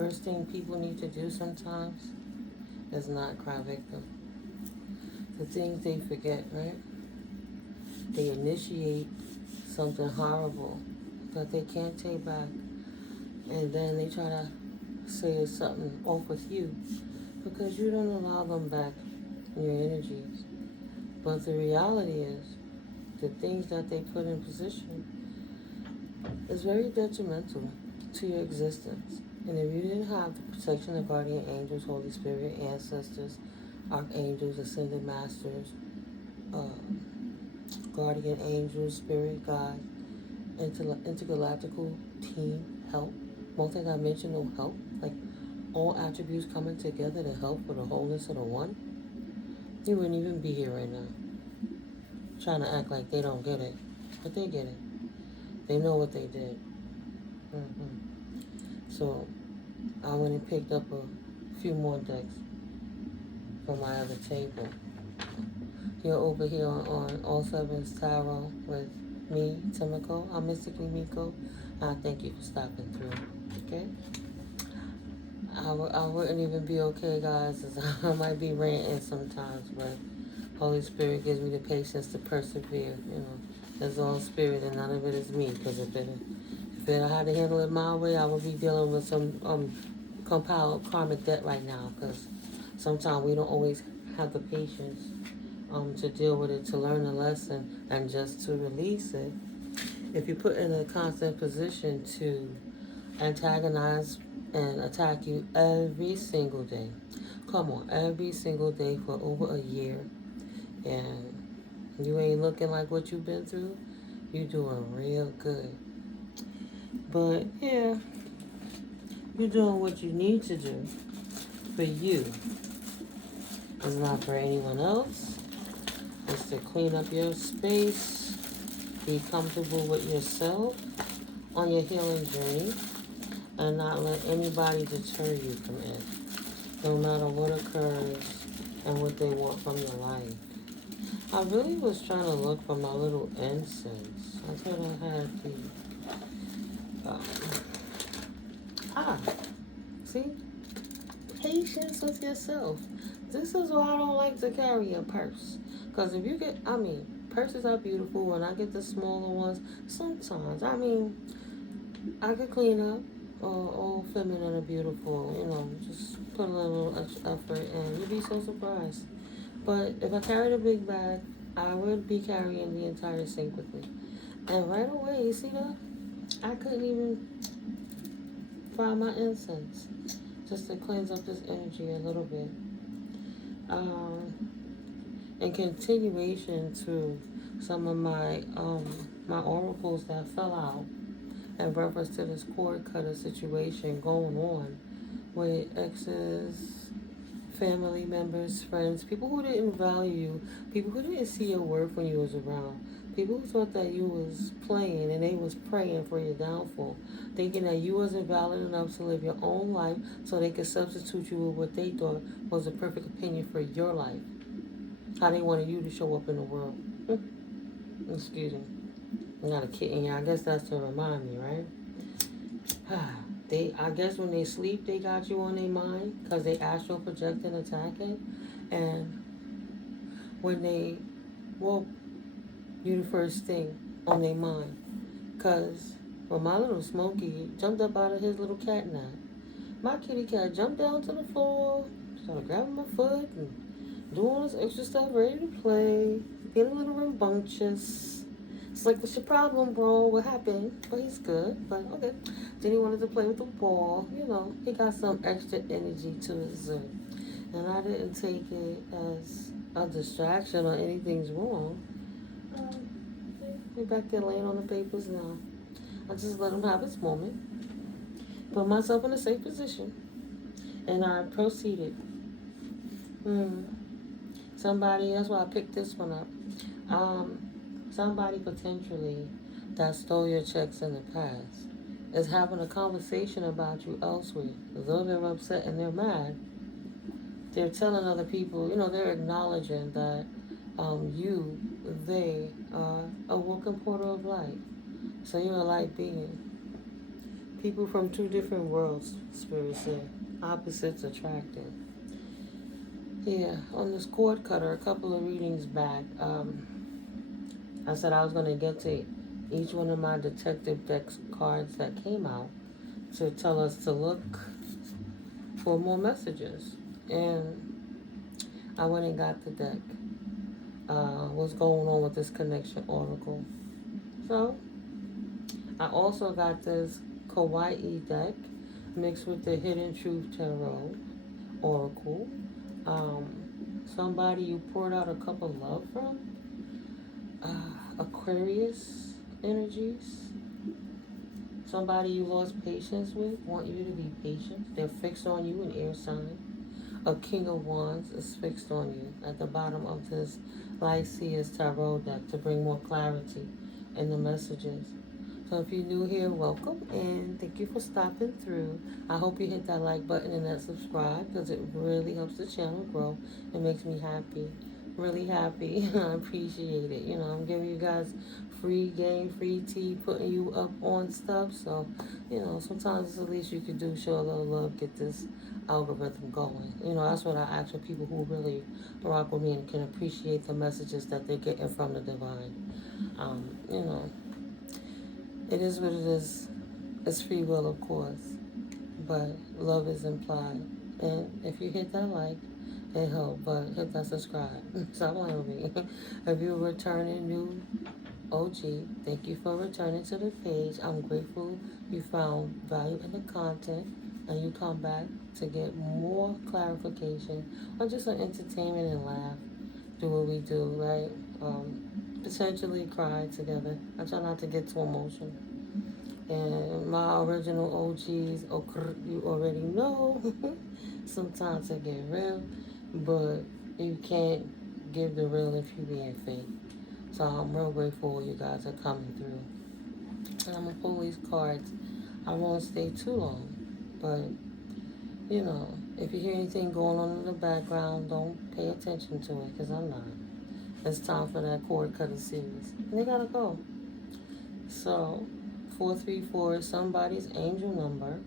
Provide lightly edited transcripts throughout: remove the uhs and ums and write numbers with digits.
first thing people need to do sometimes is not cry victim. The things they forget, right? They initiate something horrible that they can't take back, and then they try to say it's something off with you because you don't allow them back in your energies. But the reality is, the things that they put in position is very detrimental to your existence. And if you didn't have the protection of guardian angels, Holy Spirit, ancestors, archangels, ascended masters, uh, guardian angels, spirit guides, intergalactical team help, multidimensional help, like all attributes coming together to help for the wholeness of the one, you wouldn't even be here right now. Trying to act like they don't get it, but they get it. They know what they did. So I went and picked up a few more decks from my other table. You're over here on All Sevens Tarot with me, Timiko. I'm Mystically Miko. I thank you for stopping through. Okay? I wouldn't even be okay, guys, as I might be ranting sometimes, but Holy Spirit gives me the patience to persevere. It's all spirit and none of it is me. Because if I had to handle it my way, I would be dealing with some compiled karmic debt right now. Because sometimes we don't always have the patience to deal with it, to learn the lesson, and just to release it. If you put in a constant position to antagonize and attack you every single day, come on, every single day for over a year, and you ain't looking like what you've been through, you doing real good. But yeah, you're doing what you need to do for you. It's not for anyone else. It's to clean up your space, be comfortable with yourself on your healing journey, and not let anybody deter you from it, no matter what occurs and what they want from your life. I really was trying to look for my little incense. I thought I had the, see? Patience with yourself. This is why I don't like to carry a purse. Because if you get, purses are beautiful. When I get the smaller ones, sometimes, I could clean up. All feminine and beautiful, just put a little extra effort and you'd be so surprised. But if I carried a big bag, I would be carrying the entire sink with me. And right away, you see that? I couldn't even find my incense just to cleanse up this energy a little bit. In continuation to some of my oracles that fell out in reference to this cord cutter situation going on with exes, family members, friends, people who didn't value, people who didn't see your worth when you was around, people who thought that you was playing and they was praying for your downfall, thinking that you wasn't valid enough to live your own life so they could substitute you with what they thought was the perfect opinion for your life, how they wanted you to show up in the world. Excuse me. I'm not a kid, I guess that's to remind me, right? I guess when they sleep, they got you on their mind because they astral projecting, attacking. And when they woke, you the first thing on their mind. Because when my little Smokey jumped up out of his little cat nap, my kitty cat jumped down to the floor, started grabbing my foot and doing all this extra stuff, ready to play, getting a little rambunctious. It's like, what's your problem, bro? What happened? But he's good, but okay. Then he wanted to play with the ball. He got some extra energy to exert. And I didn't take it as a distraction or anything's wrong. We're back there laying on the papers now. I just let him have his moment. Put myself in a safe position. And I proceeded. Somebody, that's why I picked this one up. Somebody potentially that stole your checks in the past is having a conversation about you elsewhere. Though they're upset and they're mad, they're telling other people, they're acknowledging that they are a walking portal of light. So you're a light being. People from two different worlds, Spirit said. Opposites attracting. Yeah, on this cord cutter, a couple of readings back, I said I was going to get to each one of my detective deck cards that came out to tell us to look for more messages. And I went and got the deck. What's going on with this connection oracle? So, I also got this Kawaii deck mixed with the Hidden Truth Tarot oracle. Somebody you poured out a cup of love from. Aquarius energies. Somebody you lost patience with, want you to be patient. They're fixed on you, an air sign. A King of Wands is fixed on you at the bottom of this Lycius Tarot deck to bring more clarity in the messages. So if you're new here, welcome, and thank you for stopping through. I hope you hit that like button and that subscribe, because it really helps the channel grow. It makes me happy, really happy. I appreciate it. I'm giving you guys free game, free tea, putting you up on stuff. So, sometimes it's the least you could do, show a little love, get this algorithm going. That's what I ask for people who really rock with me and can appreciate the messages that they're getting from the divine. It is what it is. It's free will, of course, but love is implied. And if you hit that like, it helps, but hit that subscribe. Stop playing with me. If you're returning new OG, thank you for returning to the page. I'm grateful you found value in the content and you come back to get more clarification or just an entertainment and laugh. Do what we do, right? Potentially cry together. I try not to get too emotional. And my original OGs, you already know. Sometimes I get real, but you can't give the real if you're being fake. So I'm real grateful you guys are coming through. And I'm going to pull these cards. I won't stay too long, but, if you hear anything going on in the background, don't pay attention to it, because I'm not. It's time for that cord cutter series. And they gotta go. So, 434 is somebody's angel number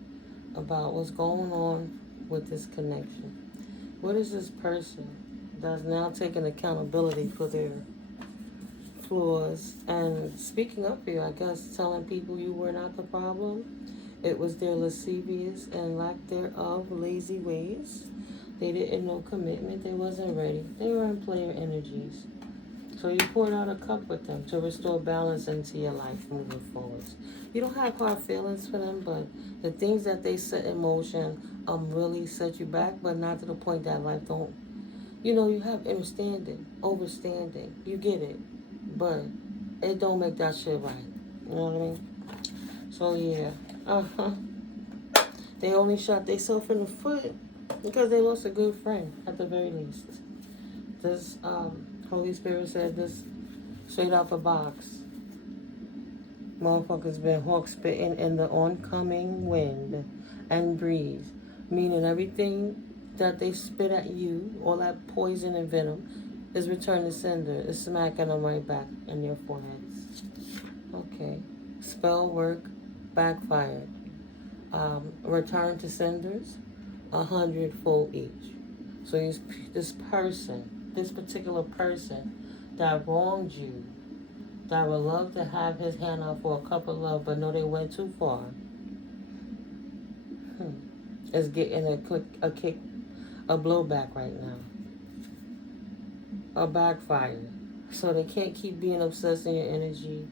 about what's going on with this connection. What is this person that's now taking accountability for their flaws and speaking up for you, I guess, telling people you were not the problem? It was their lascivious and lack thereof lazy ways. They didn't know commitment. They wasn't ready. They were in player energies. So you poured out a cup with them to restore balance into your life moving forwards. You don't have hard feelings for them, but the things that they set in motion really set you back, but not to the point that life don't. You have understanding, overstanding. You get it, but it don't make that shit right. You know what I mean? So yeah, they only shot themselves in the foot because they lost a good friend at the very least. This Holy Spirit said this straight out the box. Motherfuckers been hawk spitting in the oncoming wind and breeze, meaning everything that they spit at you, all that poison and venom, is returned to sender. It's smacking them right back in your foreheads. Okay. Spell work backfired. Return to senders 100-fold each. So this particular person that wronged you, that would love to have his hand out for a cup of love, but know they went too far, is getting a kick, a blowback right now, a backfire. So they can't keep being obsessed in your energy.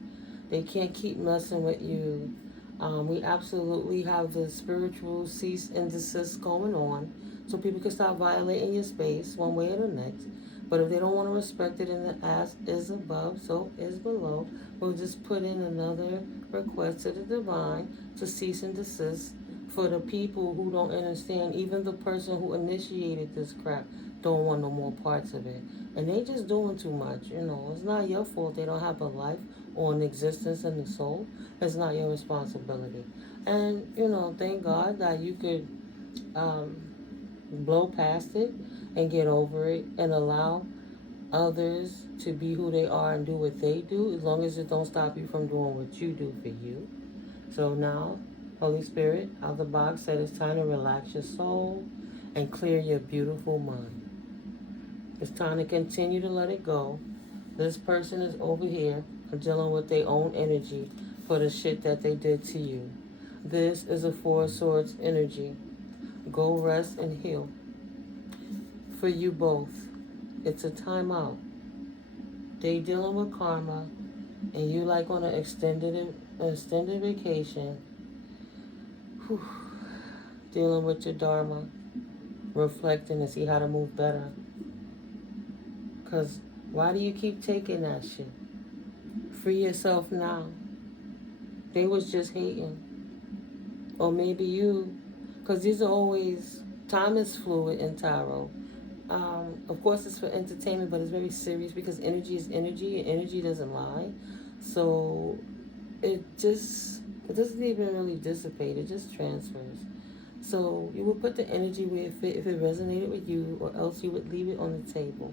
They can't keep messing with you. We absolutely have the spiritual cease and desist going on, so people can stop violating your space one way or the next. But if they don't want to respect it in the as is above, so is below, we'll just put in another request to the divine to cease and desist for the people who don't understand. Even the person who initiated this crap don't want no more parts of it. And they just doing too much. It's not your fault they don't have a life or an existence in the soul. It's not your responsibility. And, thank God that you could blow past it and get over it and allow others to be who they are and do what they do, as long as it don't stop you from doing what you do for you. So now Holy Spirit, out the box said it's time to relax your soul and clear your beautiful mind. It's time to continue to let it go. This person is over here dealing with their own energy for the shit that they did to you. This is a Four of Swords energy. Go rest and heal. For you both, it's a timeout. They dealing with karma, and you like on an extended vacation, dealing with your dharma, reflecting to see how to move better. Because why do you keep taking that shit? Free yourself now. They was just hating. Or maybe you, because these are always, time is fluid in tarot. Of course it's for entertainment, but it's very serious because energy is energy and energy doesn't lie. So it doesn't even really dissipate, it just transfers. So you would put the energy where it fit if it resonated with you, or else you would leave it on the table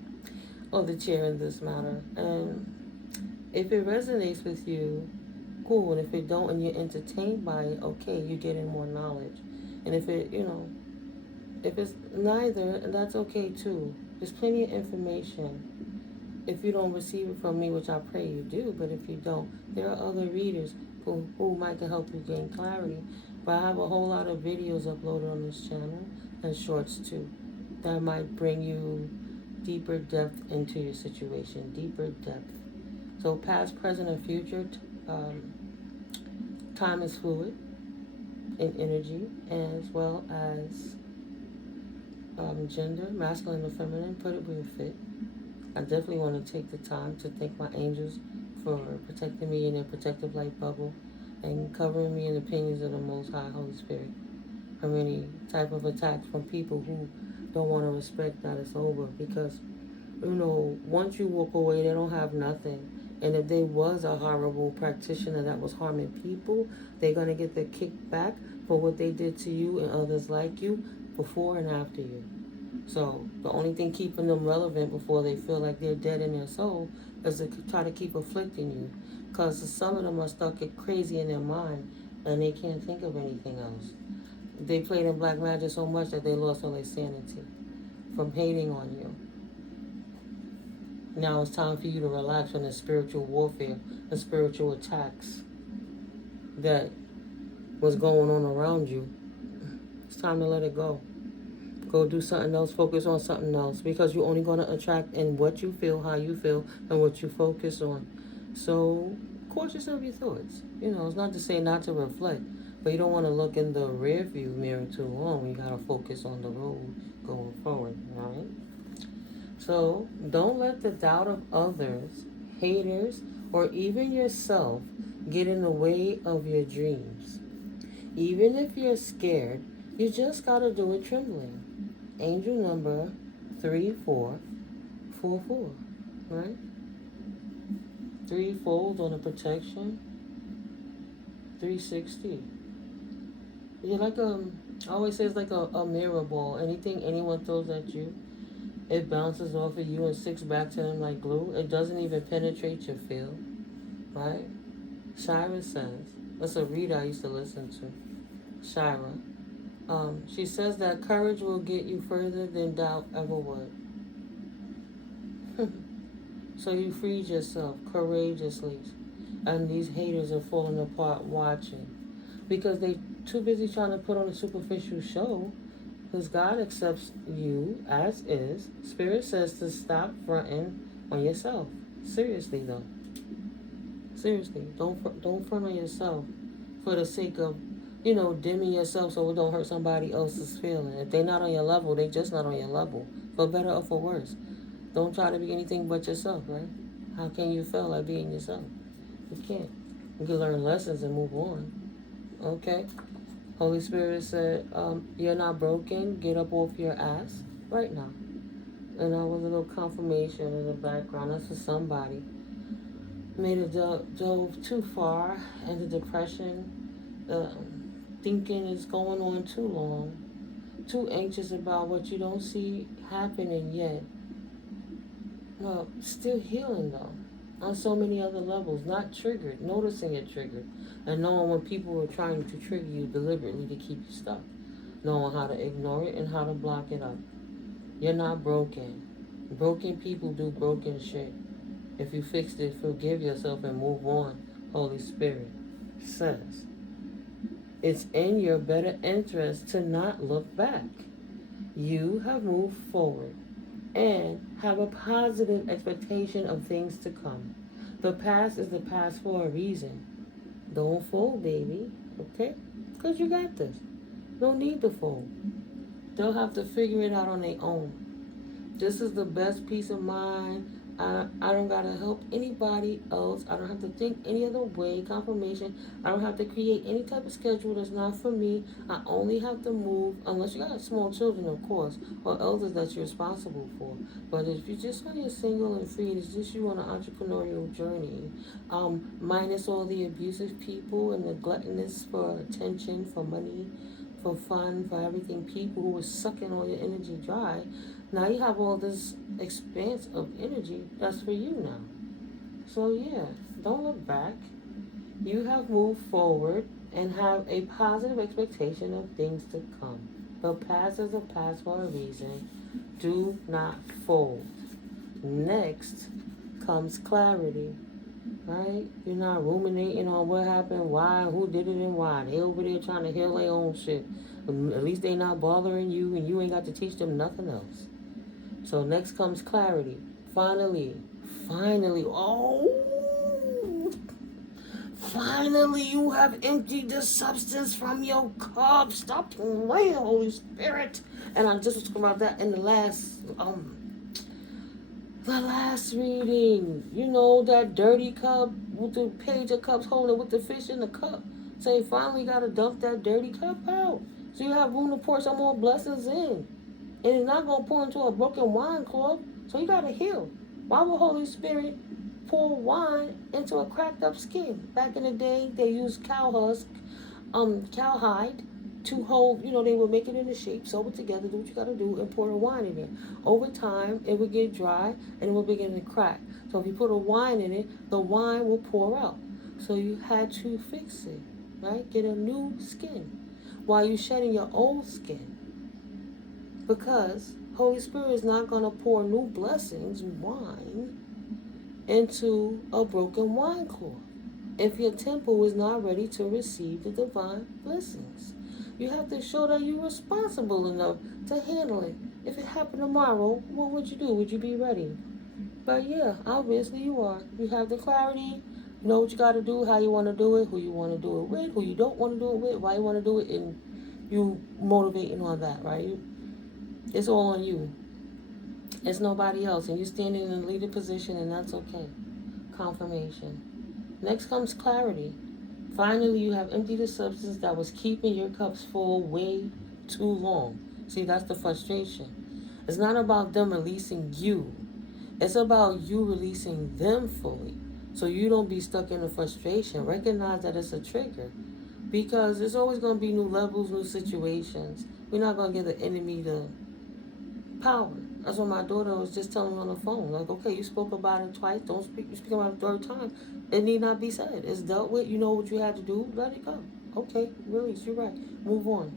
or the chair in this matter. And if it resonates with you, cool. And if it don't and you're entertained by it, okay, you're getting more knowledge. And if it, if it's neither, that's okay too. There's plenty of information. If you don't receive it from me, which I pray you do, but if you don't, there are other readers who might help you gain clarity. But I have a whole lot of videos uploaded on this channel, and shorts too, that might bring you deeper depth into your situation, deeper depth. So past, present, and future, time is fluid in energy, as well as gender, masculine or feminine, put it where it fit. I definitely want to take the time to thank my angels for protecting me in their protective light bubble and covering me in the pinions of the Most High Holy Spirit from any type of attacks from people who don't want to respect that it's over. Because, once you walk away, they don't have nothing. And if they was a horrible practitioner that was harming people, they're going to get the kickback for what they did to you and others like you before and after you. So the only thing keeping them relevant before they feel like they're dead in their soul is to try to keep afflicting you. Because some of them are stuck at crazy in their mind and they can't think of anything else. They played in black magic so much that they lost all their sanity from hating on you. Now it's time for you to relax from the spiritual warfare, the spiritual attacks that was going on around you. It's time to let it go. Go do something else, focus on something else, because you're only going to attract in what you feel, how you feel, and what you focus on. So, cautious of your thoughts. It's not to say not to reflect, but you don't want to look in the rear view mirror too long. You got to focus on the road going forward, all right? So, don't let the doubt of others, haters, or even yourself get in the way of your dreams. Even if you're scared, you just got to do it trembling. Angel number 3444, right? 3-fold on the protection. 360. You're like I always say it's like a mirror ball. Anything anyone throws at you, it bounces off of you and sticks back to them like glue. It doesn't even penetrate your field, right? Shira says, that's a reader I used to listen to. Shira. She says that courage will get you further than doubt ever would. So you freed yourself courageously. And these haters are falling apart watching. Because they too busy trying to put on a superficial show. Because God accepts you as is. Spirit says to stop fronting on yourself. Seriously though. Seriously. Don't front on yourself for the sake of dimming yourself so it don't hurt somebody else's feeling. If they're not on your level, they just not on your level. For better or for worse. Don't try to be anything but yourself, right? How can you feel like being yourself? You can't. You can learn lessons and move on. Okay? Holy Spirit said, you're not broken. Get up off your ass right now. And that was a little confirmation in the background. That's for somebody. Made it dove too far into depression. Thinking is going on too long, too anxious about what you don't see happening yet. No, still healing though. on so many other levels. Not triggered, noticing it triggered, and knowing when people are trying to trigger you deliberately to keep you stuck. Knowing how to ignore it and how to block it up. You're not broken. Broken people do broken shit. If you fixed it, forgive yourself and move on. Holy Spirit says it's in your better interest to not look back. You have moved forward and have a positive expectation of things to come. The past is the past for a reason. Don't fold, baby. Okay? Because you got this. No need to fold. They'll have to figure it out on their own. This is the best peace of mind. I don't gotta help anybody else. I don't have to think any other way. Confirmation. I don't have to create any type of schedule that's not for me. I only have to move, unless you got small children, of course, or elders that you're responsible for. But if you're just when you're single and free, it's just you on an entrepreneurial journey. Minus all the abusive people and the gluttonous for attention, for money, for fun, for everything. People who are sucking all your energy dry. Now you have all this expanse of energy that's for you now. So yeah, don't look back. You have moved forward and have a positive expectation of things to come. The past is a past for a reason. Do not fold. Next comes clarity. Right? You're not ruminating on what happened, why, who did it, and why. They over there trying to heal their own shit. At least they not bothering you, and you ain't got to teach them nothing else. So next comes clarity. Finally, finally you have emptied the substance from your cup. Stop playing, Holy Spirit. And I just was talking about that in the last reading. You know, that dirty cup with the page of cups holding with the fish in the cup. So you finally got to dump that dirty cup out. So you have room to pour some more blessings in. And it's not going to pour into a broken wine cloth. So you got to heal. Why would Holy Spirit pour wine into a cracked up skin? Back in the day, they used cowhide to hold, they would make it into shape, sew it together, do what you got to do, and pour the wine in there. Over time, it would get dry, and it would begin to crack. So if you put a wine in it, the wine will pour out. So you had to fix it, right? Get a new skin while you're shedding your old skin. Because Holy Spirit is not going to pour new blessings, wine, into a broken wine cloth if your temple is not ready to receive the divine blessings. You have to show that you're responsible enough to handle it. If it happened tomorrow, what would you do? Would you be ready? But yeah, obviously you are. You have the clarity, you know what you got to do, how you want to do it, who you want to do it with, who you don't want to do it with, why you want to do it, and you motivating on that, right? It's all on you. It's nobody else, and you standing in a leader position, and that's okay. Confirmation. Next comes clarity. Finally, you have emptied the substance that was keeping your cups full way too long. See, that's the frustration. It's not about them releasing you. It's about you releasing them fully. So you don't be stuck in the frustration. Recognize that it's a trigger. Because there's always going to be new levels, new situations. We're not going to give the enemy the power. That's what my daughter was just telling me on the phone. Like, okay, you spoke about it twice. Don't speak. You speak about it a third time. It need not be said. It's dealt with. You know what you had to do. Let it go. Okay, release. You're right. Move on.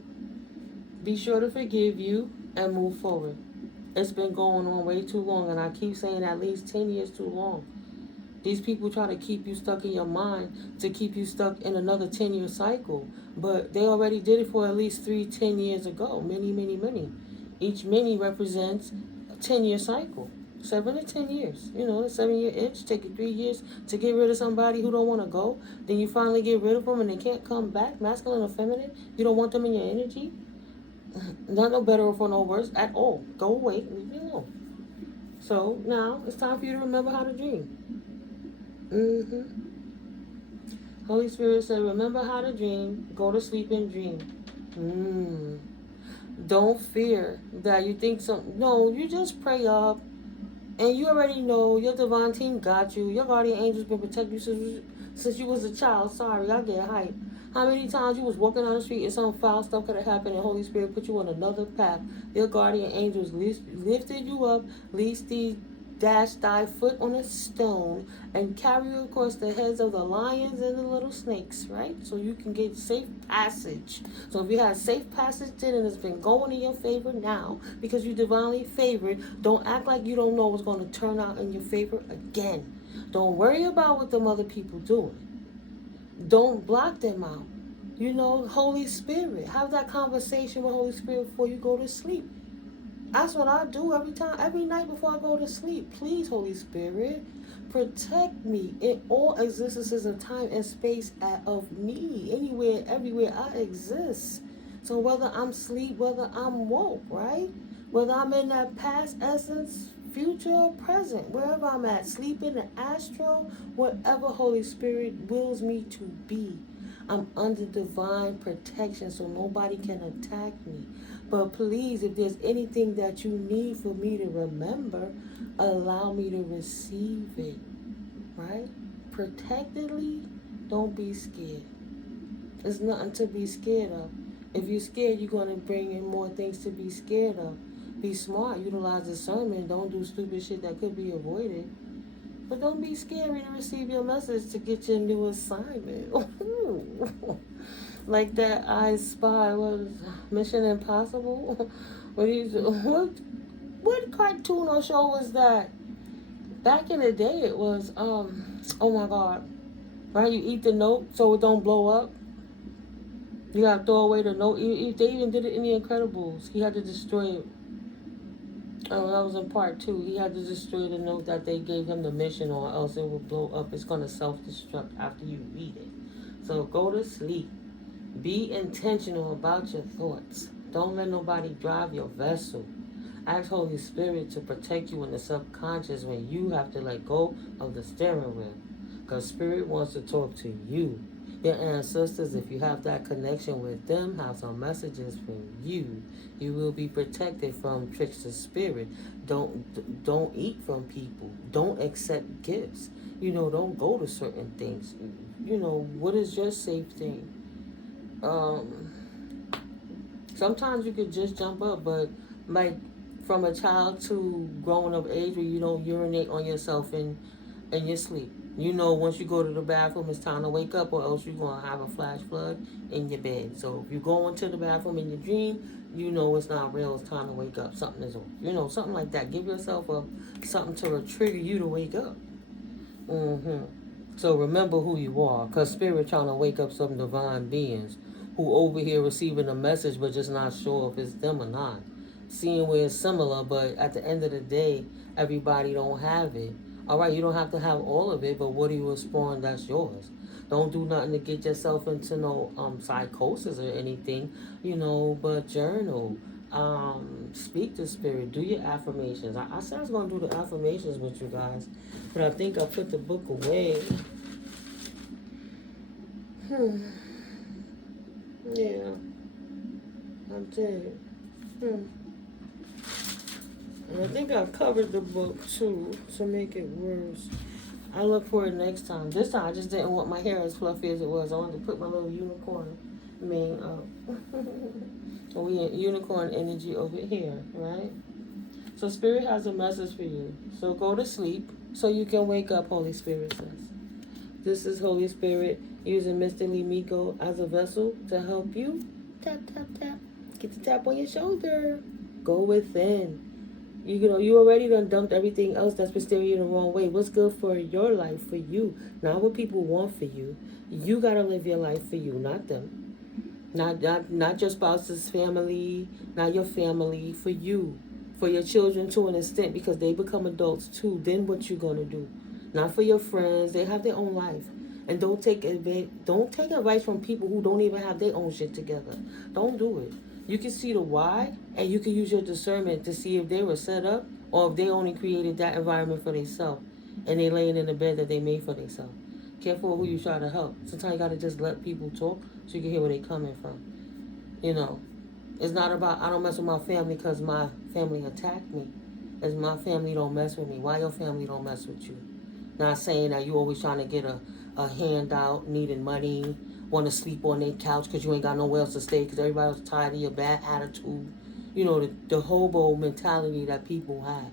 Be sure to forgive you and move forward. It's been going on way too long, and I keep saying at least 10 years too long. These people try to keep you stuck in your mind to keep you stuck in another 10-year cycle. But they already did it for at least 10 years ago. Many. Each mini represents a 10-year cycle. 7 to 10 years. The 7-year itch. Take you 3 years to get rid of somebody who don't want to go. Then you finally get rid of them and they can't come back. Masculine or feminine. You don't want them in your energy. Not no better or for no worse at all. Go away. Leave me alone. So now it's time for you to remember how to dream. Holy Spirit said, remember how to dream. Go to sleep and dream. Don't fear that you think something. No, you just pray up. And you already know your divine team got you. Your guardian angels been protecting you since you was a child. Sorry, I get hyped. How many times you was walking down the street and some foul stuff could have happened and Holy Spirit put you on another path. Your guardian angels lifted you up, least the dash thy foot on a stone and carry you across the heads of the lions and the little snakes, right? So you can get safe passage. So if you had safe passage then and it's been going in your favor now because you divinely favored, don't act like you don't know what's going to turn out in your favor again. Don't worry about what them other people doing. Don't block them out. Holy Spirit. Have that conversation with Holy Spirit before you go to sleep. That's what I do every night before I go to sleep. Please, Holy Spirit, protect me in all existences of time and space of me. Anywhere, everywhere I exist. So whether I'm asleep, whether I'm woke, right? Whether I'm in that past essence, future or present, wherever I'm at, sleeping, the astral, whatever Holy Spirit wills me to be. I'm under divine protection so nobody can attack me. But please, if there's anything that you need for me to remember, allow me to receive it, right? Protectedly, don't be scared. There's nothing to be scared of. If you're scared, you're going to bring in more things to be scared of. Be smart, utilize discernment, don't do stupid shit that could be avoided. But don't be scary to receive your message to get your new assignment. Like that I Spy was Mission Impossible. What cartoon or show was that? Back in the day it was oh my god. Right, you eat the note so it don't blow up. You gotta throw away the note. They even did it in The Incredibles. He had to destroy it. Oh, that was in part 2. He had to destroy the note that they gave him the mission, or else it will blow up. It's going to self-destruct after you read it. So go to sleep. Be intentional about your thoughts. Don't let nobody drive your vessel. Ask Holy Spirit to protect you in the subconscious when you have to let go of the steering wheel. Because Spirit wants to talk to you. Your ancestors, if you have that connection with them, have some messages from you. You will be protected from trickster spirit. Don't eat from people. Don't accept gifts. Don't go to certain things. What is your safe thing? Sometimes you could just jump up, but like from a child to growing up age where you don't urinate on yourself in your sleep. Once you go to the bathroom, it's time to wake up, or else you're going to have a flash flood in your bed. So if you go into the bathroom in your dream, it's not real, it's time to wake up. Something is off. Something like that. Give yourself something to trigger you to wake up. So remember who you are, because Spirit trying to wake up some divine beings who over here receiving a message but just not sure if it's them or not. Seeing where it's similar, but at the end of the day, everybody don't have it. All right, you don't have to have all of it, but what are you exploring that's yours? Don't do nothing to get yourself into no psychosis or anything, but journal. Speak to Spirit. Do your affirmations. I said I was going to do the affirmations with you guys, but I think I put the book away. Yeah, I did. And I think I covered the book too to make it worse. I look for it next time. This time I just didn't want my hair as fluffy as it was. I wanted to put my little unicorn mane up. We in unicorn energy over here, right? So Spirit has a message for you. So go to sleep so you can wake up, Holy Spirit says. This is Holy Spirit using Mr. Lee Miko as a vessel to help you. Tap, tap, tap. Get the tap on your shoulder. Go within. You already done dumped everything else that's been steering you the wrong way. What's good for your life, for you, not what people want for you. You gotta live your life for you, not them. Not your spouse's family, not your family, for you. For your children to an extent, because they become adults too. Then what you gonna do? Not for your friends. They have their own life. And don't take advice from people who don't even have their own shit together. Don't do it. You can see the why, and you can use your discernment to see if they were set up or if they only created that environment for themselves and they laying in the bed that they made for themselves. Careful who you try to help. Sometimes you got to just let people talk so you can hear where they're coming from. It's not about, I don't mess with my family because my family attacked me. It's my family don't mess with me. Why your family don't mess with you? Not saying that you always trying to get a handout, needing money, want to sleep on their couch because you ain't got nowhere else to stay because everybody else tired of your bad attitude. The hobo mentality that people have.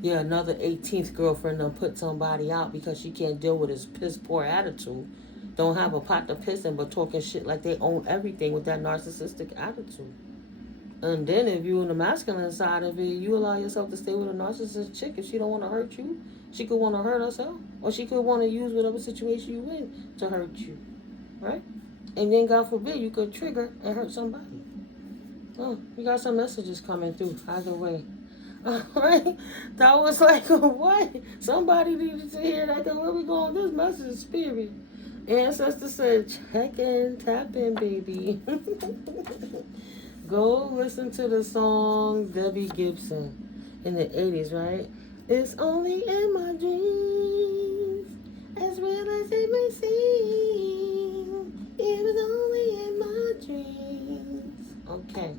Yeah, another 18th girlfriend done put somebody out because she can't deal with his piss poor attitude. Don't have a pot to piss in, but talking shit like they own everything with that narcissistic attitude. And then if you in the masculine side of it, you allow yourself to stay with a narcissist chick. If she don't want to hurt you, she could want to hurt herself, or she could want to use whatever situation you in to hurt you, right? And then God forbid you could trigger and hurt somebody. Oh, you got some messages coming through either way. All right, that was like what? Somebody needed to hear that. Where we going? This message is spirit. Ancestor said, check in, tap in, baby. Go listen to the song Debbie Gibson in the 80s, right? It's only in my dreams, as real as it may seem. It was only in my dreams. Okay,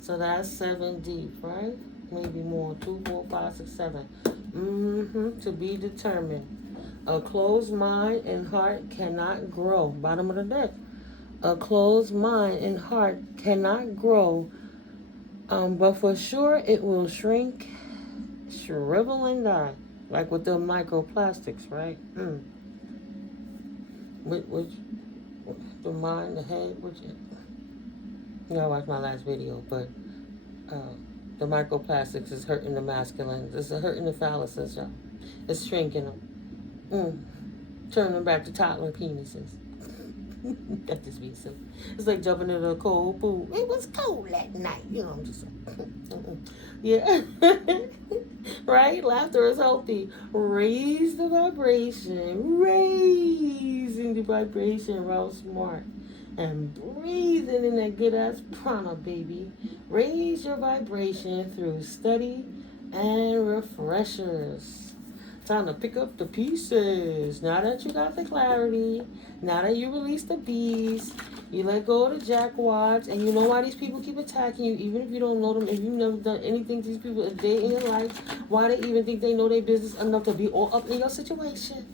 so that's 7 deep, right? Maybe more. 2, 4, 5, 6, 7. To be determined. A closed mind and heart cannot grow. Bottom of the deck. A closed mind and heart cannot grow, but for sure it will shrink, shrivel, and die, like with the microplastics, right? Which the mind, the head, which you gotta watch my last video, but the microplastics is hurting the masculine. It's hurting the phalluses, y'all. It's shrinking them, turning them back to toddler penises. That just means so. It's like jumping into a cold pool. It was cold that night. You know, I'm just yeah. Right? Laughter is healthy. Raise the vibration. Raising the vibration real smart. And breathing in that good ass prana, baby. Raise your vibration through study and refreshers. Time to pick up the pieces. Now that you got the clarity, now that you release the beast, you let go of the jackwads, and you know why these people keep attacking you, even if you don't know them, if you've never done anything to these people a day in your life, why they even think they know their business enough to be all up in your situation.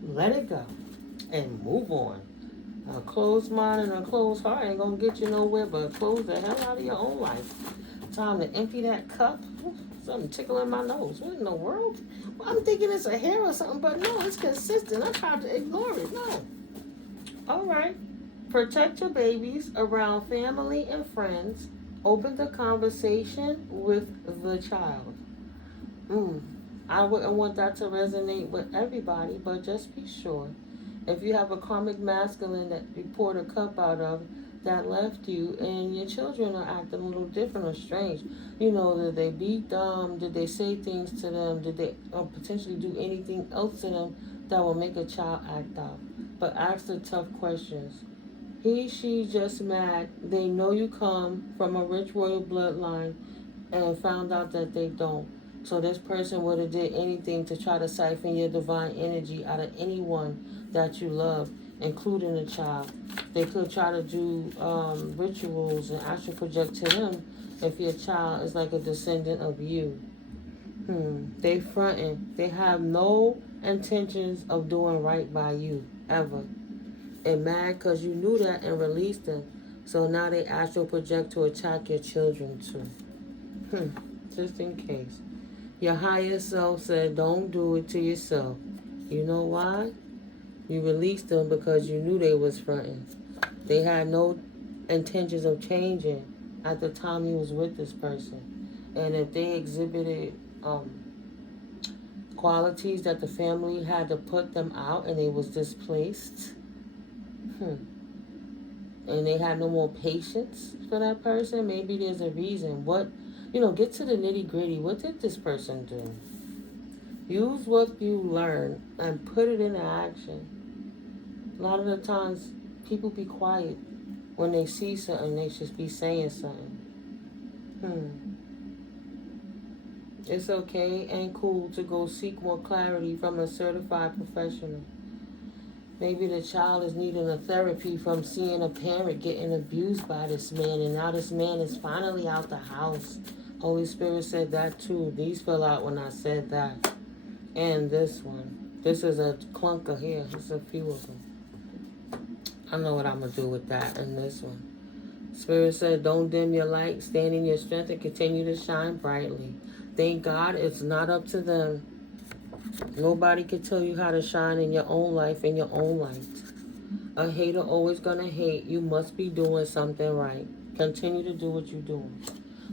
Let it go and move on. A closed mind and a closed heart ain't gonna get you nowhere but close the hell out of your own life. Time to empty that cup. Something tickling my nose. What in the world? Well, I'm thinking it's a hair or something, but no, it's consistent. I tried to ignore it. No. All right. Protect your babies around family and friends. Open the conversation with the child. I wouldn't want that to resonate with everybody, but just be sure. If you have a karmic masculine that you poured a cup out of that left you, and your children are acting a little different or strange, you know, did they beat them? Did they say things to them? Did they potentially do anything else to them that will make a child act out? But ask the tough questions. He, she just mad. They know you come from a rich royal bloodline and found out that they don't. So this person would have did anything to try to siphon your divine energy out of anyone that you love, including a child. They could try to do rituals and astral project to them if your child is like a descendant of you. They fronting. They have no intentions of doing right by you, ever. And mad because you knew that and released them. So now they astral project to attack your children too. Just in case. Your higher self said, don't do it to yourself. You know why? You released them because you knew they was fronting. They had no intentions of changing at the time you was with this person. And if they exhibited qualities that the family had to put them out and they was displaced, and they had no more patience for that person, maybe there's a reason. Get to the nitty gritty. What did this person do? Use what you learn and put it into action. A lot of the times, people be quiet when they see something. They should be saying something. It's okay and cool to go seek more clarity from a certified professional. Maybe the child is needing a therapy from seeing a parent getting abused by this man, and now this man is finally out the house. Holy Spirit said that too. These fell out when I said that. And this one. This is a clunker here. There's a few of them. I know what I'm going to do with that in this one. Spirit said, don't dim your light, stand in your strength, and continue to shine brightly. Thank God it's not up to them. Nobody can tell you how to shine in your own life, in your own light. A hater always going to hate. You must be doing something right. Continue to do what you're doing.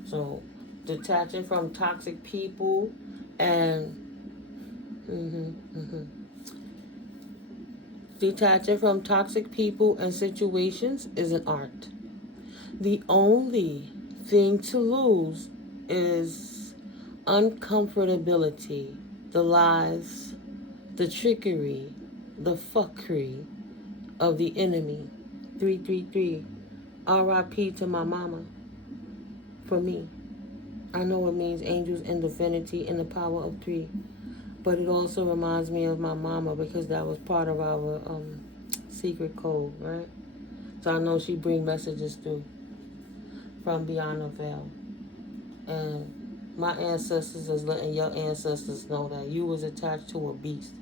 So, detaching from toxic people and detaching from toxic people and situations is an art. The only thing to lose is uncomfortability, the lies, the trickery, the fuckery of the enemy. 333. R.I.P. to my mama. For me. I know it means angels and divinity and the power of 3. But it also reminds me of my mama because that was part of our secret code, right? So I know she bring messages through from beyond the veil. And my ancestors is letting your ancestors know that you was attached to a beast.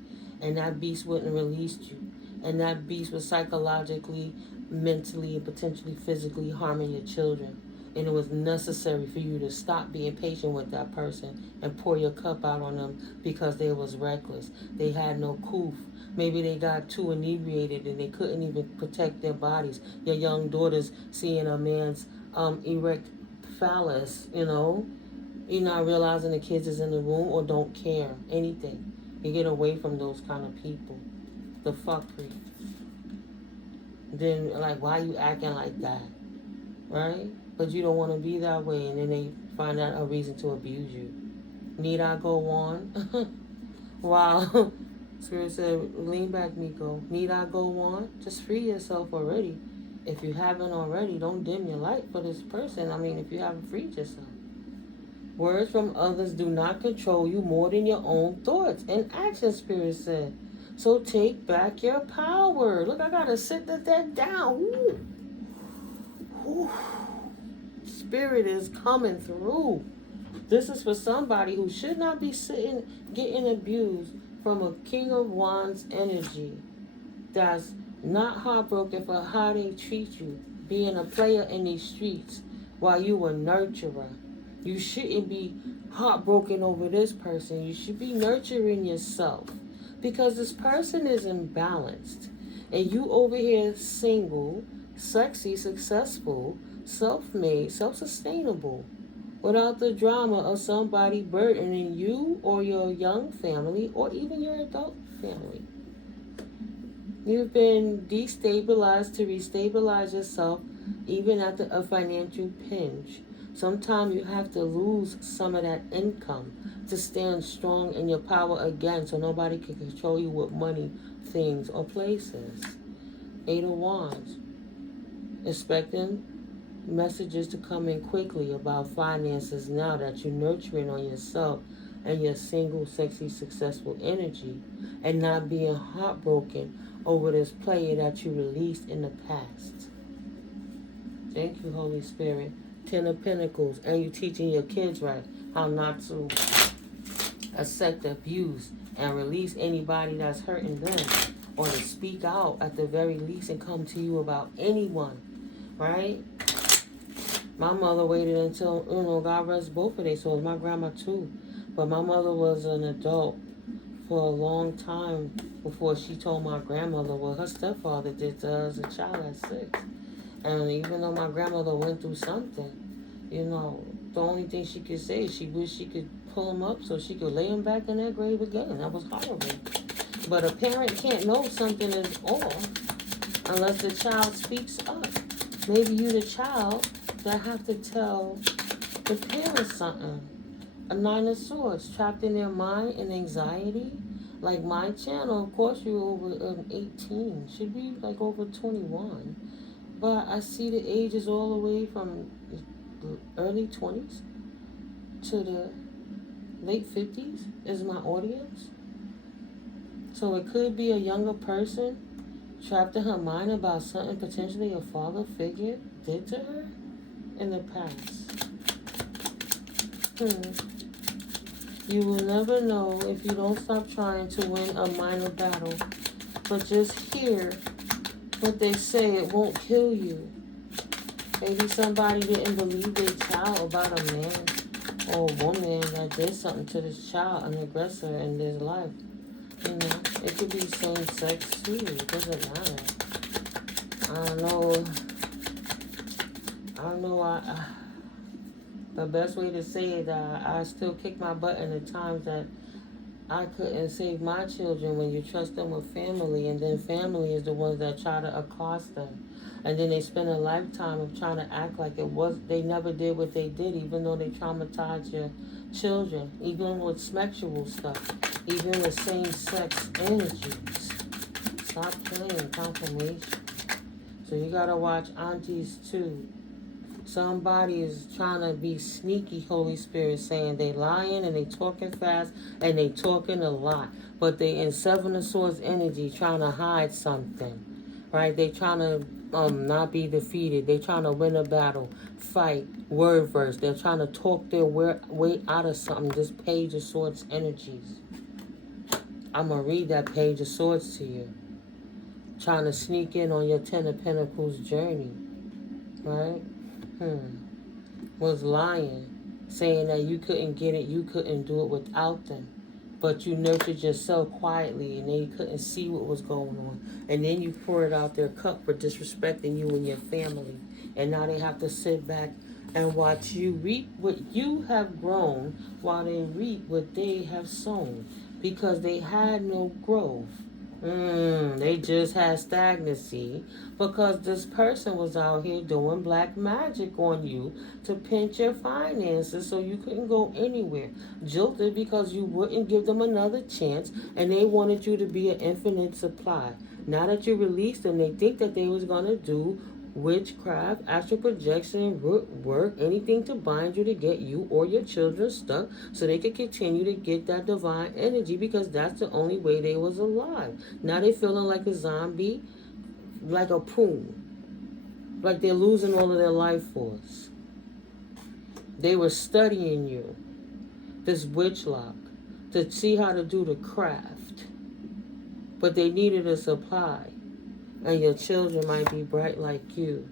And that beast wouldn't release you. And that beast was psychologically, mentally, and potentially physically harming your children. And it was necessary for you to stop being patient with that person and pour your cup out on them because they was reckless. They had no coof. Maybe they got too inebriated and they couldn't even protect their bodies. Your young daughters seeing a man's erect phallus, you're not realizing the kids is in the room or don't care anything. You get away from those kind of people. The fuckery. Then, like, why you acting like that? Right? But you don't want to be that way, and then they find out a reason to abuse you. Need I go on? Wow. Spirit said, lean back, Miko. Need I go on? Just free yourself already. If you haven't already, don't dim your light for this person. I mean, if you haven't freed yourself. Words from others do not control you more than your own thoughts and actions, Spirit said. So take back your power. Look, I got to sit that down. Ooh. Ooh. Spirit is coming through. This is for somebody who should not be sitting, getting abused from a King of Wands energy that's not heartbroken for how they treat you, being a player in these streets while you a nurturer. You shouldn't be heartbroken over this person. You should be nurturing yourself because this person is imbalanced. And you over here single, sexy, successful, self-made, self-sustainable, without the drama of somebody burdening you or your young family or even your adult family. You've been destabilized to restabilize yourself even after a financial pinch. Sometimes you have to lose some of that income to stand strong in your power again so nobody can control you with money, things, or places. 8 of Wands. Expecting messages to come in quickly about finances now that you're nurturing on yourself and your single, sexy, successful energy and not being heartbroken over this player that you released in the past. Thank you, Holy Spirit. 10 of Pentacles. And you teaching your kids right how not to accept abuse and release anybody that's hurting them, or to speak out at the very least and come to you about anyone, right? My mother waited until, God rest both of their souls. My grandma too. But my mother was an adult for a long time before she told my grandmother what her stepfather did to her as a child at 6. And even though my grandmother went through something, the only thing she could say is she wished she could pull him up so she could lay him back in that grave again. That was horrible. But a parent can't know something is off unless the child speaks up. Maybe you the child that have to tell the parents something. A 9 of Swords, trapped in their mind and anxiety. Like my channel, of course you're over 18. Should be like over 21. But I see the ages all the way from the early 20s to the late 50s is my audience. So it could be a younger person trapped in her mind about something potentially a father figure did to her in the past. You will never know if you don't stop trying to win a minor battle. But just hear But they say it won't kill you. Maybe somebody didn't believe their child about a man or a woman that did something to this child, an aggressor in this life. You know, it could be same sex too. It doesn't matter. I don't know. I don't know. The best way to say it, I still kick my butt in the times that I couldn't save my children when you trust them with family, and then family is the ones that try to accost them. And then they spend a lifetime of trying to act like they never did what they did, even though they traumatized your children, even with sexual stuff, even with same-sex energies. Stop playing confirmation. So you gotta watch aunties too. Somebody is trying to be sneaky, Holy Spirit, saying they lying and they talking fast and they talking a lot. But they in Seven of Swords energy trying to hide something, right? They trying to not be defeated. They trying to win a battle, fight, word verse. They're trying to talk their way out of something. This Page of Swords energies. I'm going to read that Page of Swords to you. Trying to sneak in on your Ten of Pentacles journey, right? Was lying, saying that you couldn't get it, you couldn't do it without them. But you nurtured yourself quietly and they couldn't see what was going on. And then you poured out their cup for disrespecting you and your family. And now they have to sit back and watch you reap what you have grown while they reap what they have sown. Because they had no growth. They just had stagnancy because this person was out here doing black magic on you to pinch your finances so you couldn't go anywhere. Jilted because you wouldn't give them another chance and they wanted you to be an infinite supply. Now that you released them, they think that they was going to do witchcraft, astral projection, work, anything to bind you to get you or your children stuck so they could continue to get that divine energy because that's the only way they was alive. Now they feeling like a zombie, like a prune, like they're losing all of their life force. They were studying you, this witch lock, to see how to do the craft, but they needed a supply. And your children might be bright like you,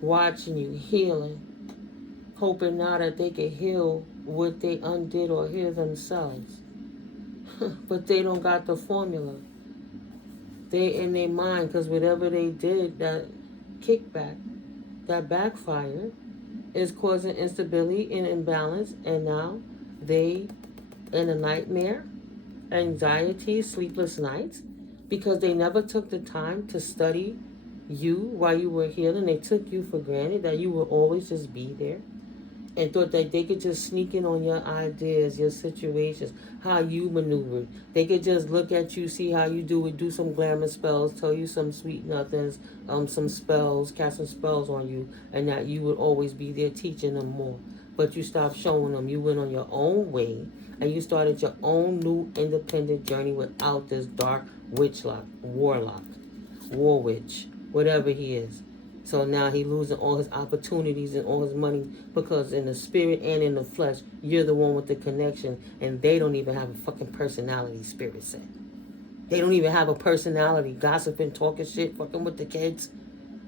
watching you, healing, hoping now that they can heal what they undid or heal themselves. But they don't got the formula. They in their mind, because whatever they did, that kickback, that backfire, is causing instability and imbalance. And now they in a nightmare, anxiety, sleepless nights, because they never took the time to study you while you were healing. They took you for granted that you would always just be there and thought that they could just sneak in on your ideas, your situations, how you maneuvered. They could just look at you, see how you do it, do some glamour spells, tell you some sweet nothings, some spells, cast some spells on you, and that you would always be there teaching them more. But you stopped showing them. You went on your own way, and you started your own new independent journey without this dark witchlock, warlock, war witch, whatever he is. So now he losing all his opportunities and all his money because in the spirit and in the flesh, you're the one with the connection, and they don't even have a fucking personality, Spirit said. They don't even have a personality, gossiping, talking shit, fucking with the kids,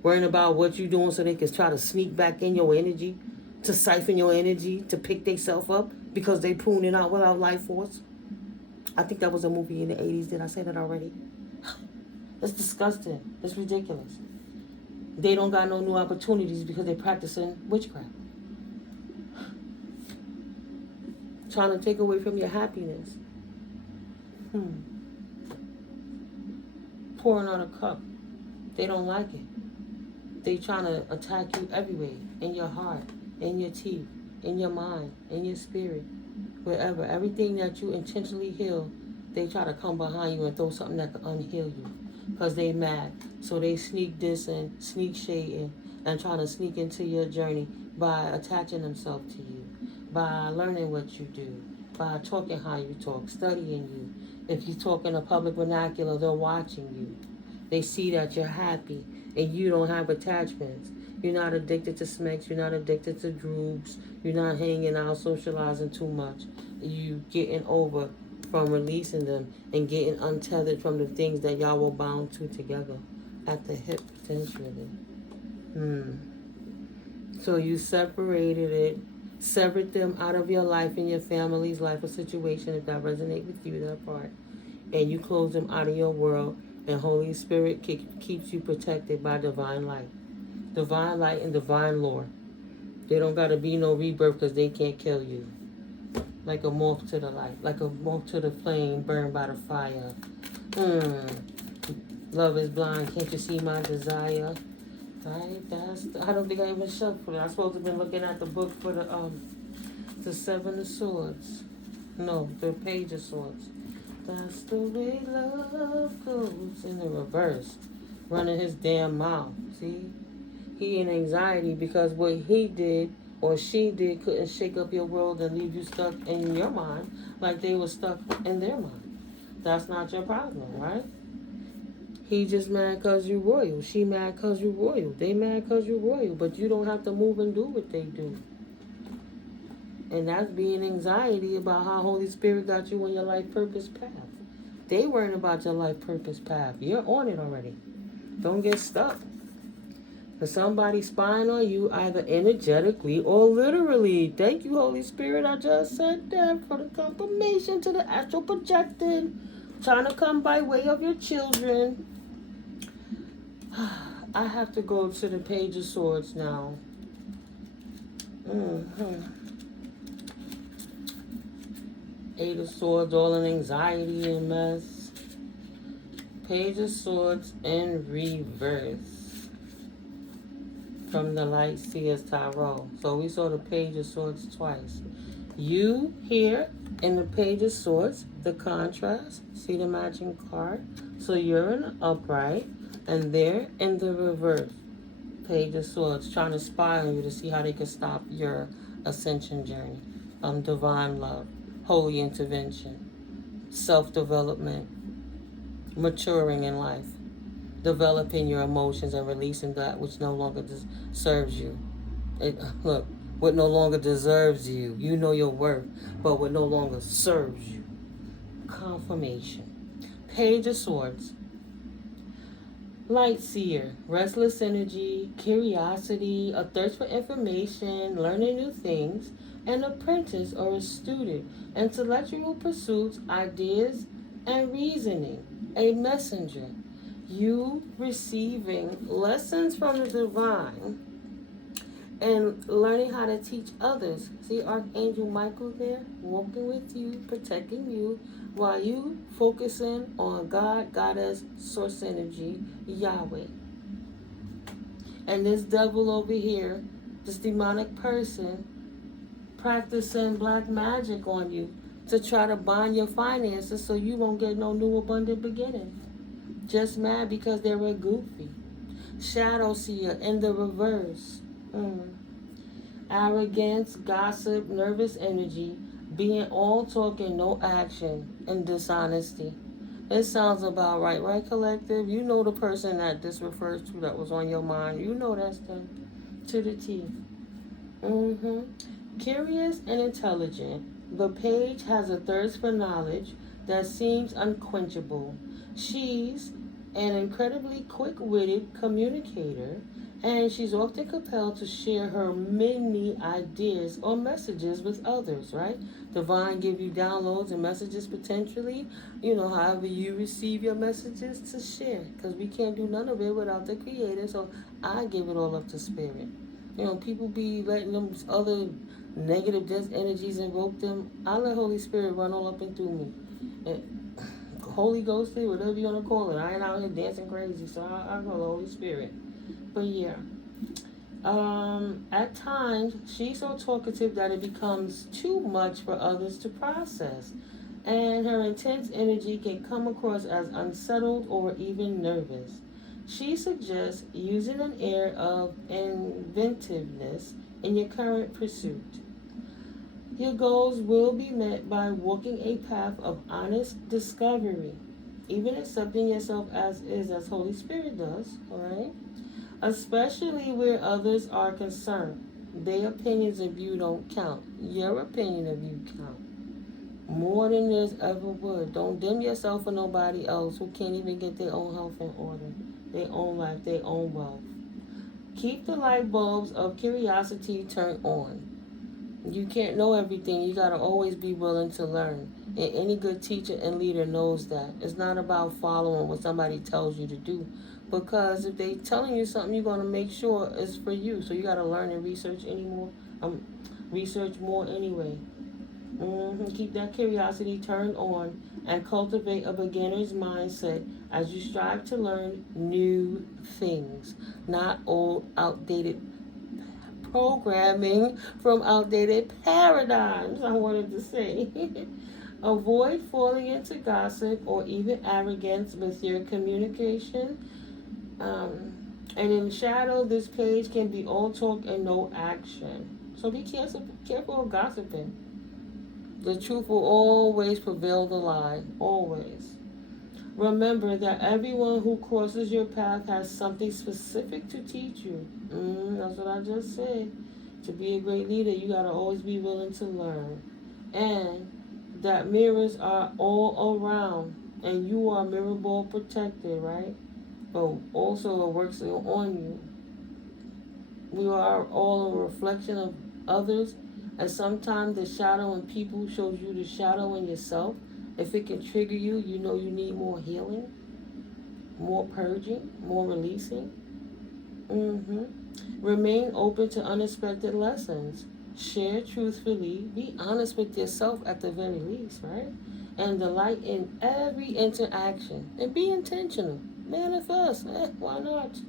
worrying about what you're doing so they can try to sneak back in your energy, to siphon your energy, to pick themselves up because they pruning out without life force. I think that was a movie in the 80s. Did I say that already? It's disgusting. It's ridiculous. They don't got no new opportunities because they're practicing witchcraft. Trying to take away from your happiness. Pouring out a cup. They don't like it. They trying to attack you everywhere. In your heart, in your teeth, in your mind, in your spirit. Wherever. Everything that you intentionally heal, they try to come behind you and throw something that can unheal you. Because they mad. So they sneak dissing, sneak shading, and trying to sneak into your journey by attaching themselves to you, by learning what you do, by talking how you talk, studying you. If you talk in a public vernacular, they're watching you. They see that you're happy and you don't have attachments. You're not addicted to smecks. You're not addicted to drugs. You're not hanging out, socializing too much. You getting over from releasing them and getting untethered from the things that y'all were bound to together. at the hip, potentially. So you severed them out of your life and your family's life or situation, if that resonates with you, that part. And you close them out of your world, and Holy Spirit keeps you protected by divine light. Divine light and divine lore. They don't got to be no rebirth because they can't kill you. Like a moth to the light, like a moth to the flame, burned by the fire. Love is blind, can't you see my desire? Right, I don't think I even shuffled it. I'm supposed to have been looking at the book for the Seven of Swords. No, the Page of Swords. That's the way love goes in the reverse. Running his damn mouth. See? He in anxiety because what he did or she did couldn't shake up your world and leave you stuck in your mind like they were stuck in their mind. That's not your problem, right? He just mad because you royal. She mad because you royal. They mad because you royal. But you don't have to move and do what they do. And that's being anxiety about how Holy Spirit got you on your life purpose path. They worrying about your life purpose path. You're on it already. Don't get stuck. For somebody spying on you either energetically or literally. Thank you, Holy Spirit. I just said that for the confirmation to the astral projected. Trying to come by way of your children. I have to go to the Page of Swords now. Eight of Swords, all in anxiety and mess. Page of Swords in reverse. From the Light Seers Tarot. So we saw the Page of Swords twice. You here in the Page of Swords, the contrast. See the matching card? So you're in the upright. And they're in the reverse. Page of Swords, trying to spy on you to see how they can stop your ascension journey. Divine love, holy intervention, self-development, maturing in life, developing your emotions and releasing that which no longer serves you. Look, what no longer deserves you. You know your worth, but what no longer serves you. Confirmation. Page of Swords. Light seer, restless energy, curiosity, a thirst for information, learning new things, an apprentice or a student, intellectual pursuits, ideas, and reasoning, a messenger. You receiving lessons from the divine and learning how to teach others. See Archangel Michael there, walking with you, protecting you, while you focusing on God, Goddess, Source Energy, Yahweh. And this devil over here, this demonic person, practicing black magic on you to try to bind your finances so you won't get no new abundant beginning. Just mad because they were goofy. Shadow seer in the reverse. Arrogance, gossip, nervous energy, being all talk and no action, and dishonesty. It sounds about right, right, collective? You know the person that this refers to that was on your mind. You know that's them. To the T. Curious and intelligent, the page has a thirst for knowledge that seems unquenchable. She's an incredibly quick-witted communicator, and she's often compelled to share her many ideas or messages with others, right? Divine give you downloads and messages potentially, however you receive your messages to share, because we can't do none of it without the Creator, so I give it all up to Spirit. People be letting them other negative dense energies invoke them. I let Holy Spirit run all up and through me. And Holy Ghost, whatever you want to call it. I ain't out here dancing crazy, so I call the Holy Spirit. But yeah, at times she's so talkative that it becomes too much for others to process, and her intense energy can come across as unsettled or even nervous. She suggests using an air of inventiveness in your current pursuit. Your goals will be met by walking a path of honest discovery, even accepting yourself as is, as Holy Spirit does, all right? Especially where others are concerned. Their opinions of you don't count. Your opinion of you count. More than there's ever would. Don't dim yourself for nobody else who can't even get their own health in order, their own life, their own wealth. Keep the light bulbs of curiosity turned on. You can't know everything. You got to always be willing to learn. And any good teacher and leader knows that. It's not about following what somebody tells you to do. Because if they telling you something, you're going to make sure it's for you. So you got to learn and research anymore. Research more anyway. Keep that curiosity turned on and cultivate a beginner's mindset as you strive to learn new things, not old, outdated programming from outdated paradigms, I wanted to say. Avoid falling into gossip or even arrogance with your communication. And in shadow, this page can be all talk and no action. So be careful of gossiping. The truth will always prevail the lie. Always. Remember that everyone who crosses your path has something specific to teach you. That's what I just said. To be a great leader, you got to always be willing to learn. And that mirrors are all around. And you are mirror ball protected, right? But also it works on you. We are all a reflection of others. And sometimes the shadow in people shows you the shadow in yourself. If it can trigger you, you know you need more healing, more purging, more releasing. Remain open to unexpected lessons. Share truthfully. Be honest with yourself at the very least, right? And delight in every interaction. And be intentional. Manifest. Why not?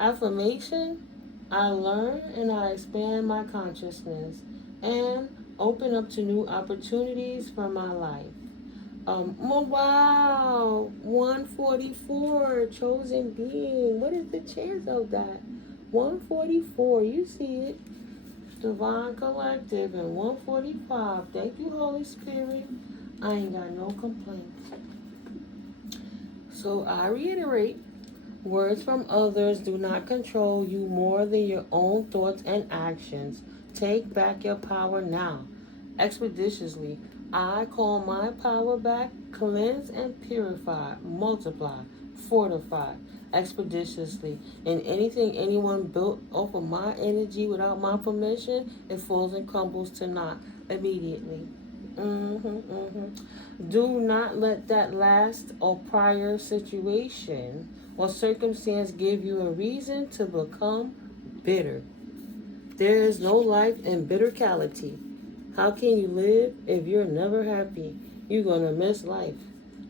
Affirmation. I learn and I expand my consciousness and open up to new opportunities for my life. Wow, 144, chosen being. What is the chance of that? 144, you see it. Divine Collective and 145. Thank you, Holy Spirit. I ain't got no complaints. So I reiterate, words from others do not control you more than your own thoughts and actions. Take back your power now. Expeditiously, I call my power back, cleanse and purify, multiply, fortify, expeditiously. And anything anyone built off of my energy without my permission, it falls and crumbles to naught immediately. Do not let that last or prior situation or circumstance give you a reason to become bitter. There is no life in bitterality. How can you live if you're never happy? You're going to miss life.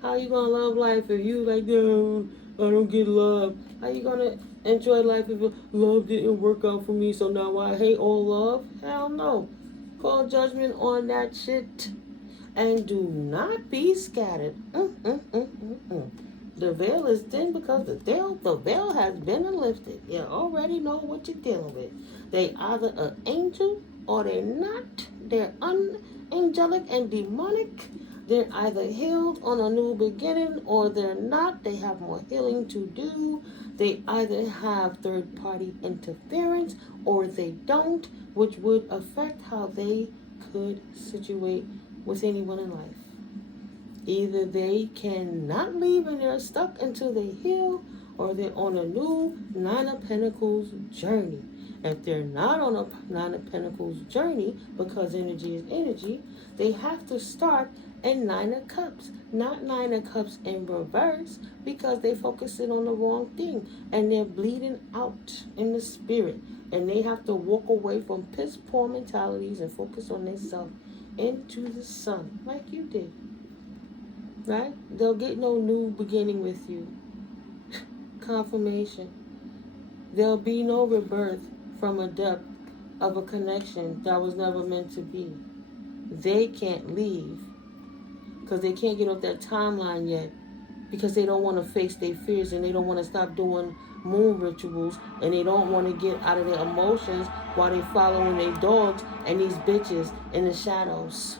How you going to love life if you like, oh, I don't get love? How you going to enjoy life if love didn't work out for me, so now I hate all love? Hell no. Call judgment on that shit. And do not be scattered. The veil is thin because the veil has been lifted. You already know what you're dealing with. They either an angel or they're not. They're unangelic and demonic. They're either healed on a new beginning or they're not. They have more healing to do. They either have third-party interference or they don't, which would affect how they could situate with anyone in life. Either they cannot leave and they're stuck until they heal, or they're on a new Nine of Pentacles journey. If they're not on a Nine of Pentacles journey, because energy is energy, they have to start in Nine of Cups, not Nine of Cups in reverse, because they're focusing on the wrong thing, and they're bleeding out in the spirit, and they have to walk away from piss poor mentalities and focus on themselves into the sun, like you did. Right? They'll get no new beginning with you. Confirmation. There'll be no rebirth from a depth of a connection that was never meant to be. They can't leave because they can't get off that timeline yet, because they don't want to face their fears and they don't want to stop doing moon rituals, and they don't want to get out of their emotions while they following their dogs and these bitches in the shadows.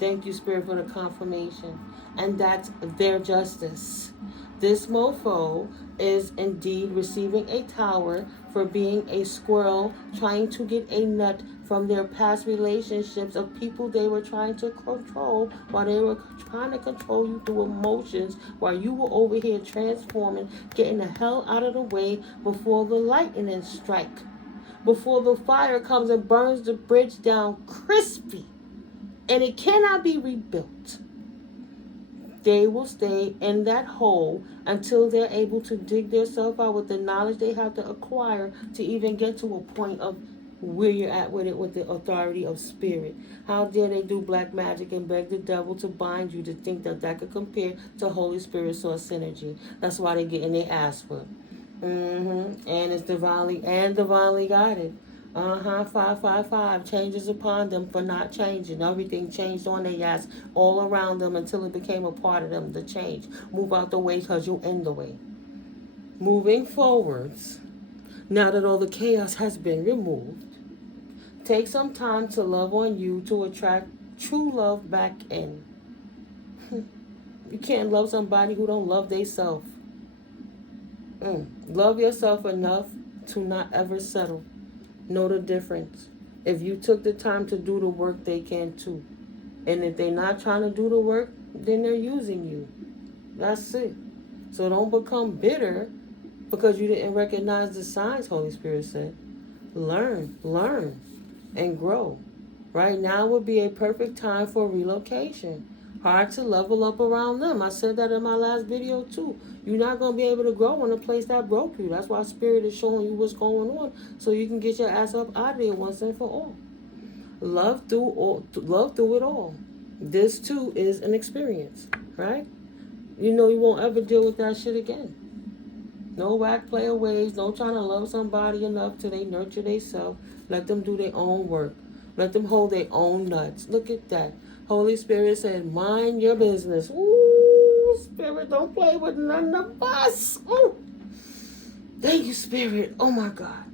Thank you, Spirit, for the confirmation. And that's their justice. This mofo is indeed receiving a tower for being a squirrel trying to get a nut from their past relationships of people they were trying to control, while they were trying to control you through emotions, while you were over here transforming, getting the hell out of the way before the lightning strike, before the fire comes and burns the bridge down crispy, and it cannot be rebuilt. They will stay in that hole until they're able to dig themselves out with the knowledge they have to acquire to even get to a point of where you're at with it, with the authority of spirit. How dare they do black magic and beg the devil to bind you to think that that could compare to Holy Spirit source synergy? That's why they're getting their ass whipped. And it's divinely guided. 555 changes upon them for not changing. Everything changed on their ass all around them until it became a part of them. The change. Move out the way because you're in the way. Moving forwards, now that all the chaos has been removed, take some time to love on you to attract true love back in. You can't love somebody who don't love theyself. Love yourself enough to not ever settle. Know the difference. If you took the time to do the work, they can too. And if they're not trying to do the work, then they're using you. That's it. So don't become bitter because you didn't recognize the signs, Holy Spirit said. Learn, and grow. Right now would be a perfect time for relocation. Hard to level up around them. I said that in my last video too. You're not going to be able to grow in a place that broke you. That's why Spirit is showing you what's going on so you can get your ass up out of there once and for all. Love through it all. This too is an experience, right? You know you won't ever deal with that shit again. No whack player ways. No trying to love somebody enough till they nurture themselves. Let them do their own work. Let them hold their own nuts. Look at that. Holy Spirit said, mind your business. Ooh, Spirit, don't play with none of us. Ooh. Thank you, Spirit. Oh, my God.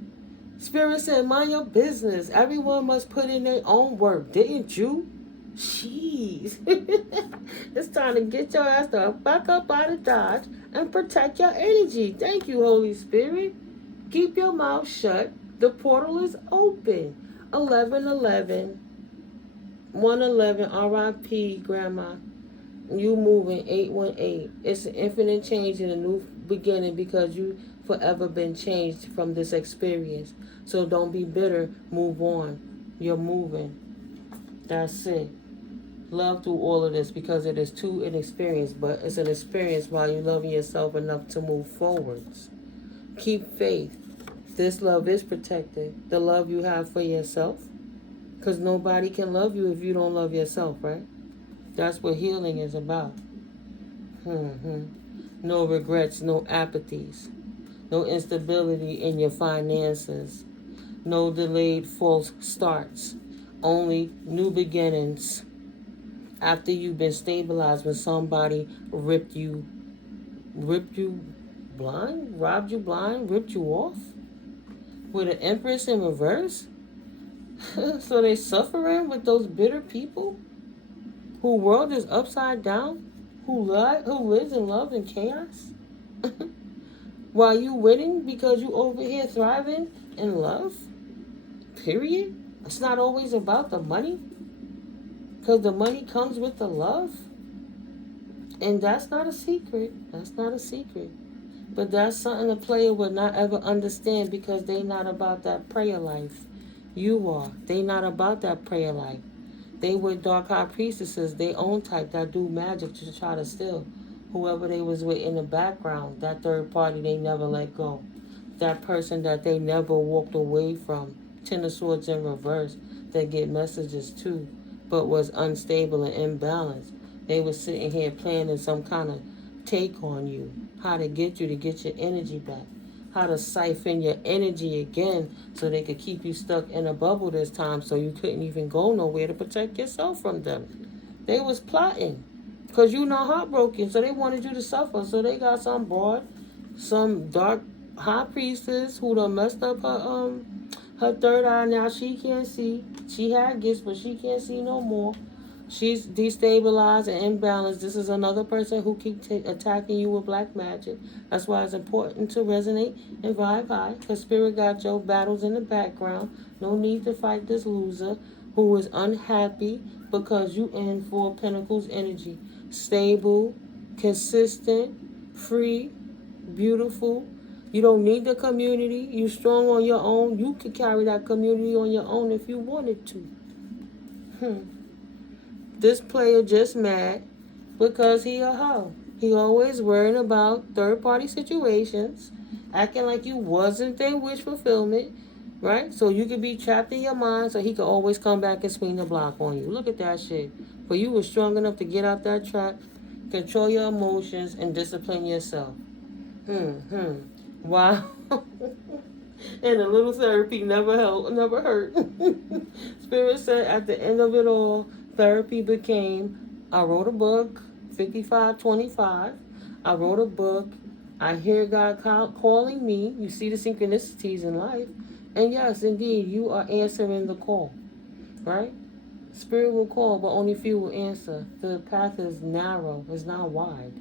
Spirit said, mind your business. Everyone must put in their own work. Didn't you? Jeez. It's time to get your ass to back up out of Dodge and protect your energy. Thank you, Holy Spirit. Keep your mouth shut. The portal is open. 1111. 111, R.I.P. Grandma. You moving, 818. It's an infinite change and a new beginning because you forever been changed from this experience. So don't be bitter. Move on. You're moving. That's it. Love through all of this because it is too an experience, but it's an experience while you're loving yourself enough to move forwards. Keep faith. This love is protected. The love you have for yourself. Because nobody can love you if you don't love yourself, right? That's what healing is about. No regrets, no apathies, no instability in your finances, no delayed false starts, only new beginnings. After you've been stabilized, when somebody ripped you blind, robbed you blind, ripped you off, with an Empress in reverse. So they suffering with those bitter people whose world is upside down, who lives in love and chaos, while you winning because you over here thriving in love. Period. It's not always about the money, because the money comes with the love, and that's not a secret. That's not a secret. But that's something a player would not ever understand because they not about that prayer life. You are. They not about that prayer life. They were dark high priestesses, they own type that do magic to try to steal whoever they was with in the background. That third party they never let go. That person that they never walked away from. Ten of Swords in reverse that get messages too, but was unstable and imbalanced. They was sitting here planning some kind of take on you. How to get you to get your energy back. How to siphon your energy again so they could keep you stuck in a bubble this time so you couldn't even go nowhere to protect yourself from them. They was plotting because you not heartbroken, so they wanted you to suffer. So they got some broad, some dark high priestess who done messed up her third eye. Now she can't see. She had gifts, but she can't see no more. She's destabilized and imbalanced. This is another person who keeps attacking you with black magic. That's why it's important to resonate and vibe high. Because Spirit got your battles in the background. No need to fight this loser who is unhappy because you in Four Pentacles energy. Stable, consistent, free, beautiful. You don't need the community. You strong on your own. You can carry that community on your own if you wanted to. This player just mad because he a hoe. He always worrying about third party situations, acting like you wasn't their wish fulfillment, right? So you could be trapped in your mind so he could always come back and swing the block on you. Look at that shit. But you were strong enough to get out that trap, control your emotions, and discipline yourself. Wow. And a little therapy never helped, never hurt. Spirit said at the end of it all, therapy became, I wrote a book, 5525. I wrote a book. I hear God calling me. You see the synchronicities in life. And yes, indeed, you are answering the call, right? Spirit will call, but only few will answer. The path is narrow, it's not wide.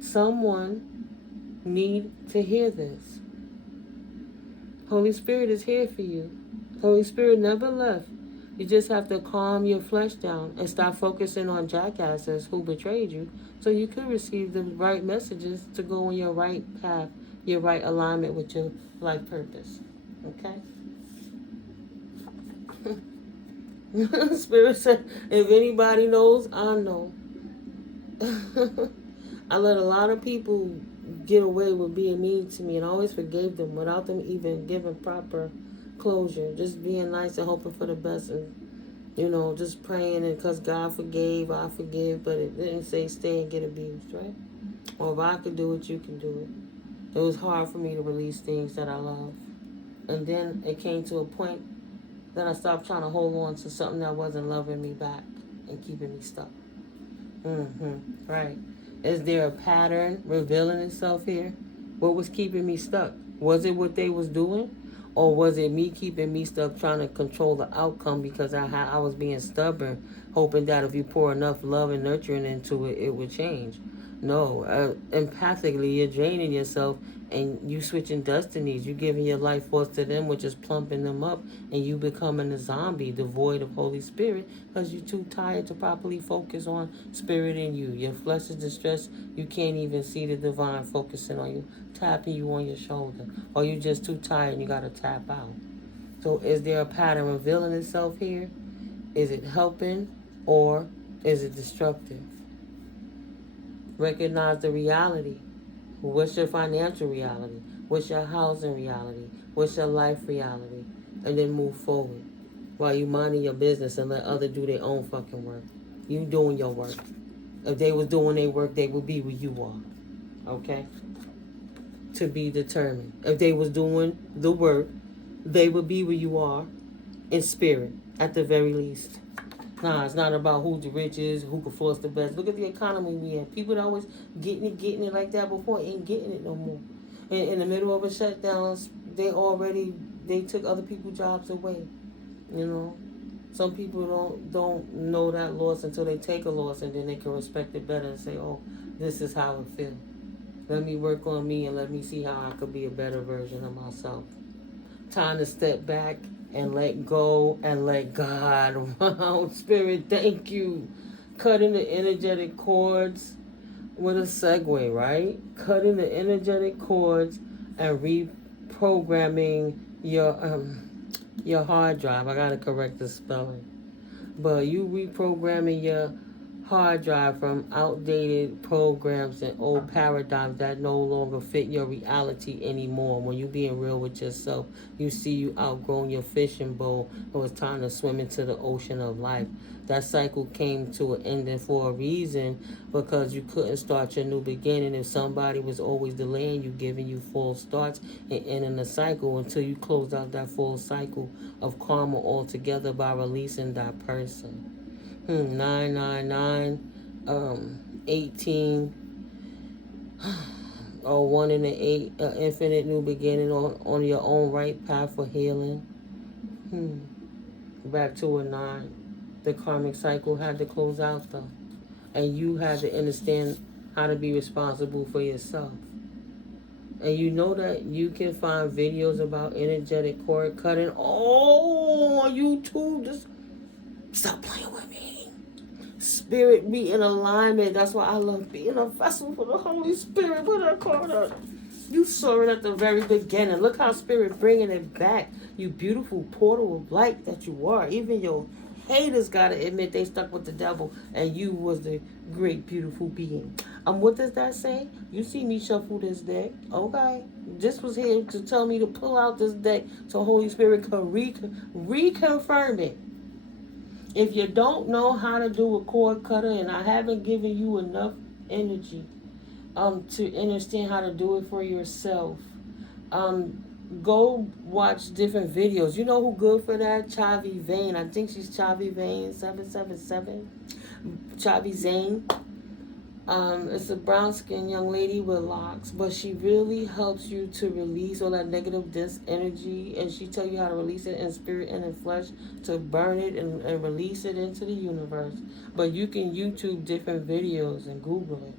Someone need to hear this. Holy Spirit is here for you. Holy Spirit never left. You just have to calm your flesh down and stop focusing on jackasses who betrayed you so you could receive the right messages to go on your right path, your right alignment with your life purpose. Okay? Spirit said, if anybody knows, I know. I let a lot of people get away with being mean to me, and I always forgave them without them even giving proper closure. Just being nice and hoping for the best, and just praying, and because God forgave, I forgive, but it didn't say stay and get abused, right? Or if I could do it, you can do it. It was hard for me to release things that I love. And then it came to a point that I stopped trying to hold on to something that wasn't loving me back and keeping me stuck. Right. Is there a pattern revealing itself here? What was keeping me stuck? Was it what they was doing? Or was it me keeping me stuck trying to control the outcome because I was being stubborn, hoping that if you pour enough love and nurturing into it, it would change? No. Empathically, you're draining yourself and you switching destinies. You giving your life force to them, which is plumping them up, and you becoming a zombie devoid of Holy Spirit because you're too tired to properly focus on Spirit in you. Your flesh is distressed. You can't even see the divine focusing on you, tapping you on your shoulder. Or you just too tired and you got to tap out. So is there a pattern revealing itself here? Is it helping or is it destructive? Recognize the reality. What's your financial reality? What's your housing reality? What's your life reality? And then move forward while you minding your business and let others do their own fucking work. You doing your work. If they was doing their work, they would be where you are. Okay? To be determined. If they was doing the work, they would be where you are in spirit, at the very least. Nah, it's not about who the rich is, who can force the best. Look at the economy we have. People that always getting it like that before ain't getting it no more. In the middle of a shutdown, they took other people's jobs away. Some people don't know that loss until they take a loss, and then they can respect it better and say, oh, this is how it feels. Let me work on me and let me see how I could be a better version of myself. Time to step back and let go and let God. Wow, Spirit, thank you. Cutting the energetic cords with a segue, right? Cutting the energetic cords and reprogramming your hard drive. I gotta correct the spelling. But you reprogramming your hard drive from outdated programs and old paradigms that no longer fit your reality anymore. When you being real with yourself, you see you outgrown your fishing bowl. It was time to swim into the ocean of life. That cycle came to an ending for a reason, because you couldn't start your new beginning if somebody was always delaying you, giving you full starts and ending the cycle until you closed out that full cycle of karma altogether by releasing that person. 999, 18, or 1 in the 8, infinite new beginning on your own right path for healing. Back to a 9. The karmic cycle had to close out though. And you had to understand how to be responsible for yourself. And you know that you can find videos about energetic cord cutting all on YouTube. Just stop playing with me. Spirit be in alignment. That's why I love being a vessel for the Holy Spirit. What I call it. You saw it at the very beginning. Look how Spirit bringing it back. You beautiful portal of light that you are. Even your haters gotta admit they stuck with the devil, and you was the great beautiful being. What does that say? You see me shuffle this deck, okay? This was here to tell me to pull out this deck so Holy Spirit could reconfirm it. If you don't know how to do a cord cutter, and I haven't given you enough energy to understand how to do it for yourself, go watch different videos. You know who good for that? Chavi Vane. I think she's Chavi Vane 777. Chavi Zane. It's a brown skinned young lady with locks, but she really helps you to release all that negative dense energy, and she tell you how to release it in spirit and in flesh, to burn it and release it into the universe. But you can YouTube different videos and Google it,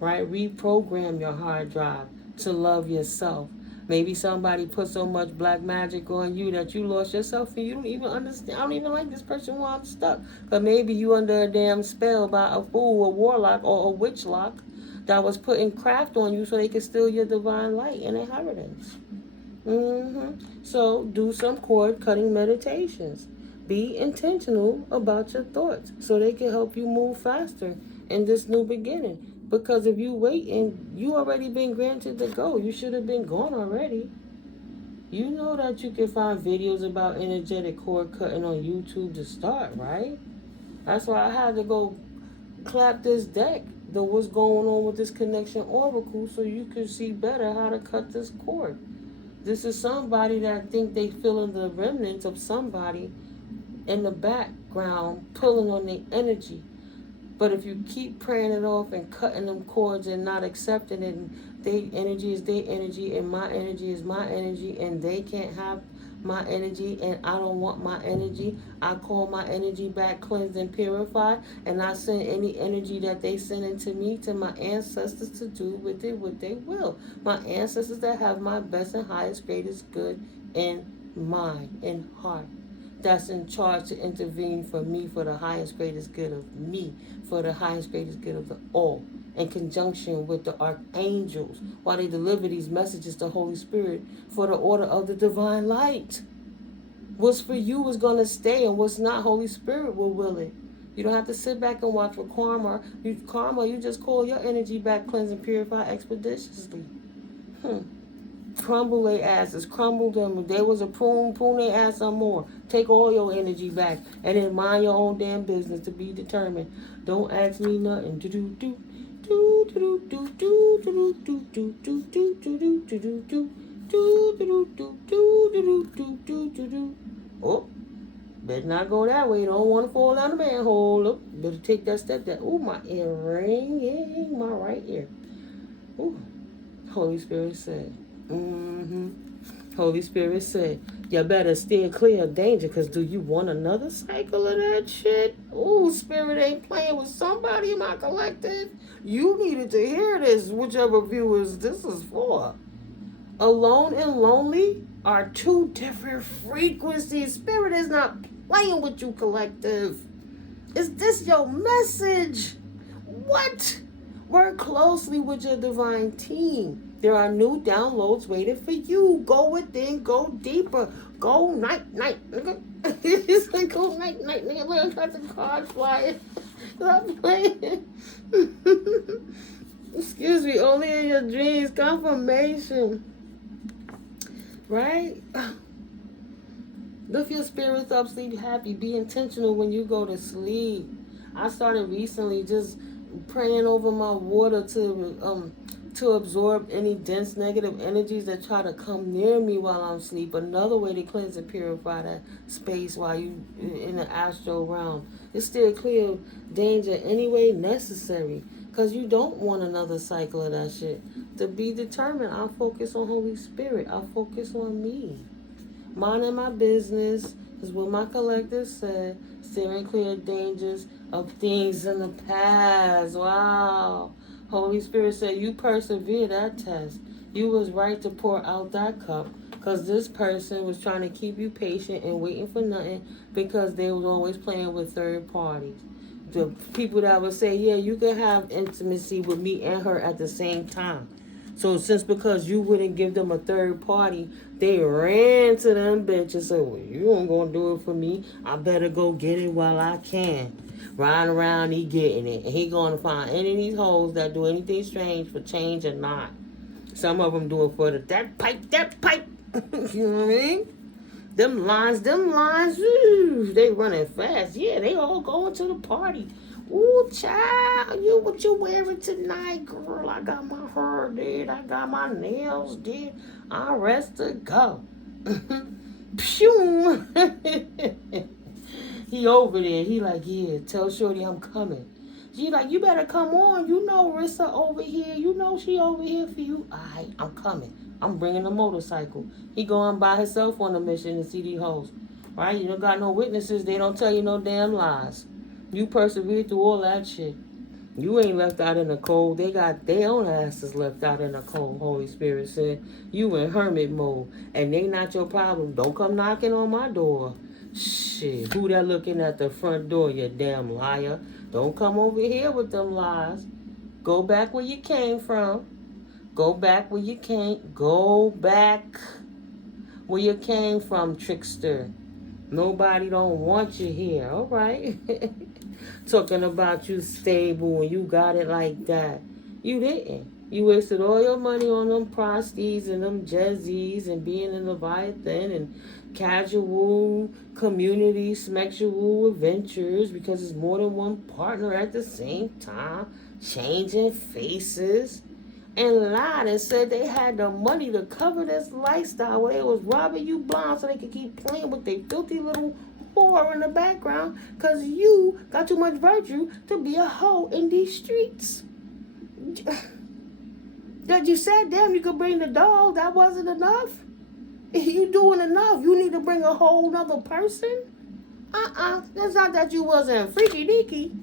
right? Reprogram your hard drive to love yourself. Maybe somebody put so much black magic on you that you lost yourself and you don't even understand. I don't even like this person while I'm stuck. But maybe you under a damn spell by a fool, a warlock, or a witch lock that was putting craft on you so they could steal your divine light and inheritance. So do some cord cutting meditations. Be intentional about your thoughts so they can help you move faster in this new beginning. Because if you wait and you already been granted to go, you should have been gone already. You know that you can find videos about energetic cord cutting on YouTube to start, right? That's why I had to go clap this deck, the what's going on with this connection oracle, so you can see better how to cut this cord. This is somebody that think they feeling the remnants of somebody in the background pulling on their energy. But if you keep praying it off and cutting them cords and not accepting it, and their energy is their energy and my energy is my energy, and they can't have my energy and I don't want my energy, I call my energy back cleansed and purified, and I send any energy that they send into me to my ancestors to do with it what they will. My ancestors that have my best and highest, greatest good in mind and heart. That's in charge to intervene for me for the highest, greatest good of me, for the highest, greatest good of the all, in conjunction with the archangels, while they deliver these messages to Holy Spirit for the order of the divine light. What's for you is going to stay, and what's not, Holy Spirit will will it. You don't have to sit back and watch for karma. You just call your energy back, cleanse and purify expeditiously. Crumble their asses, crumble them. If they was a prune their ass some more. Take all your energy back, and then mind your own damn business to be determined. Don't ask me nothing. Oh, better not go that way. Don't want to fall down the manhole. Look, better take that step. My earring, my right ear. Ooh, Holy Spirit said. Holy Spirit said, you better steer clear of danger, because do you want another cycle of that shit? Ooh, Spirit ain't playing with somebody in my collective. You needed to hear this, whichever viewers this is for. Alone and lonely are two different frequencies. Spirit is not playing with you, collective. Is this your message? What? Work closely with your divine team. There are new downloads waiting for you. Go within, go deeper. Go night, nigga. It's like go night, nigga. Look, I got the card flying. Stop playing. Excuse me, only in your dreams. Confirmation. Right? Lift your spirits up, sleep happy. Be intentional when you go to sleep. I started recently just praying over my water to absorb any dense negative energies that try to come near me while I'm asleep. Another way to cleanse and purify that space while you in the astral realm. It's still clear danger any way necessary, because you don't want another cycle of that shit. To be determined, I'll focus on Holy Spirit. I'll focus on me. Minding my business, Is what my collective said. Steering clear of dangers of things in the past. Wow. Holy Spirit said you persevere that test. You was right to pour out that cup. Because this person was trying to keep you patient and waiting for nothing because they was always playing with third parties. The people that would say, yeah, you can have intimacy with me and her at the same time. So since because you wouldn't give them a third party, they ran to them bitches and said, well, you ain't gonna do it for me. I better go get it while I can. Riding around, he getting it. And he gonna find any of these hoes that do anything strange for change or not. Some of them do it for that pipe. You know what I mean? Them lines, ooh, they running fast. Yeah, they all going to the party. Ooh, child, what you wearing tonight, girl? I got my hair did. I got my nails did. I'm ready to go. Pew. He over there. He like, yeah, tell Shorty I'm coming. She like, you better come on. You know Rissa over here. You know she over here for you. Alright, I'm coming. I'm bringing a motorcycle. He going by himself on a mission to see these hoes. Right? You don't got no witnesses. They don't tell you no damn lies. You persevered through all that shit. You ain't left out in the cold. They got their own asses left out in the cold. Holy Spirit said, you in hermit mode. And they not your problem. Don't come knocking on my door. Shit. Who that looking at the front door, you damn liar? Don't come over here with them lies. Go back where you came from. Go back where you came. Go back where you came from, trickster. Nobody don't want you here. All right. Talking about you stable and you got it like that. You didn't. You wasted all your money on them prosties and them jezzies and being in Leviathan and casual community sexual adventures because it's more than one partner at the same time, changing faces, and lied and said they had the money to cover this lifestyle where they was robbing you blind so they could keep playing with their filthy little whore in the background because you got too much virtue to be a hoe in these streets. That you said, damn, you could bring the dog. That wasn't enough. You doing enough. You need to bring a whole nother person. It's not that you wasn't freaky deaky.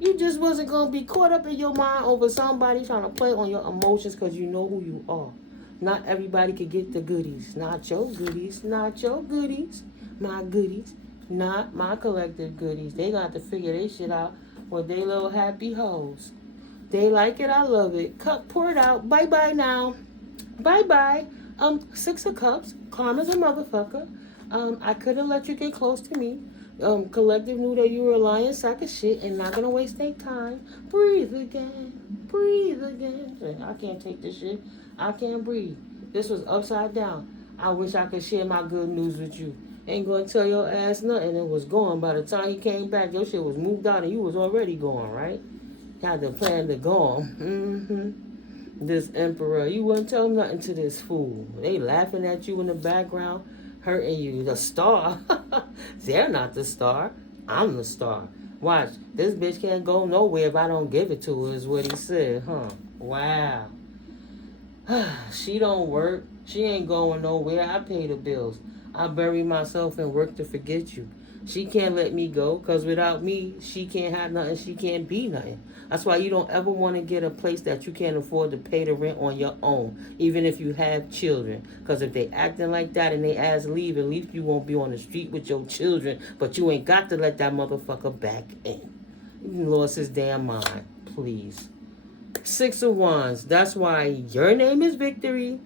You just wasn't going to be caught up in your mind over somebody trying to play on your emotions because you know who you are. Not everybody could get the goodies. Not your goodies. Not your goodies. My goodies. Not my collective goodies. They got to figure their shit out with they little happy hoes. They like it. I love it. Cup poured out. Bye-bye now. Bye-bye. Six of Cups. Karma's a motherfucker. I couldn't let you get close to me. Collective knew that you were a lying sack of shit and not gonna waste their time. Breathe again. Breathe again. I can't take this shit. I can't breathe. This was upside down. I wish I could share my good news with you. Ain't gonna tell your ass nothing. It was gone. By the time you came back, your shit was moved out and you was already gone, right? Had the plan to go. This emperor, you wouldn't tell nothing to this fool. They laughing at you in the background, hurting you. The star. They're not the star. I'm the star. Watch. This bitch can't go nowhere if I don't give it to her, is what he said, huh? Wow. She don't work. She ain't going nowhere. I pay the bills. I bury myself and work to forget you. She can't let me go because without me, she can't have nothing. She can't be nothing. That's why you don't ever want to get a place that you can't afford to pay the rent on your own, even if you have children. Because if they acting like that and they ask leave, at least you won't be on the street with your children. But you ain't got to let that motherfucker back in. He lost his damn mind. Please. Six of Wands. That's why your name is Victory.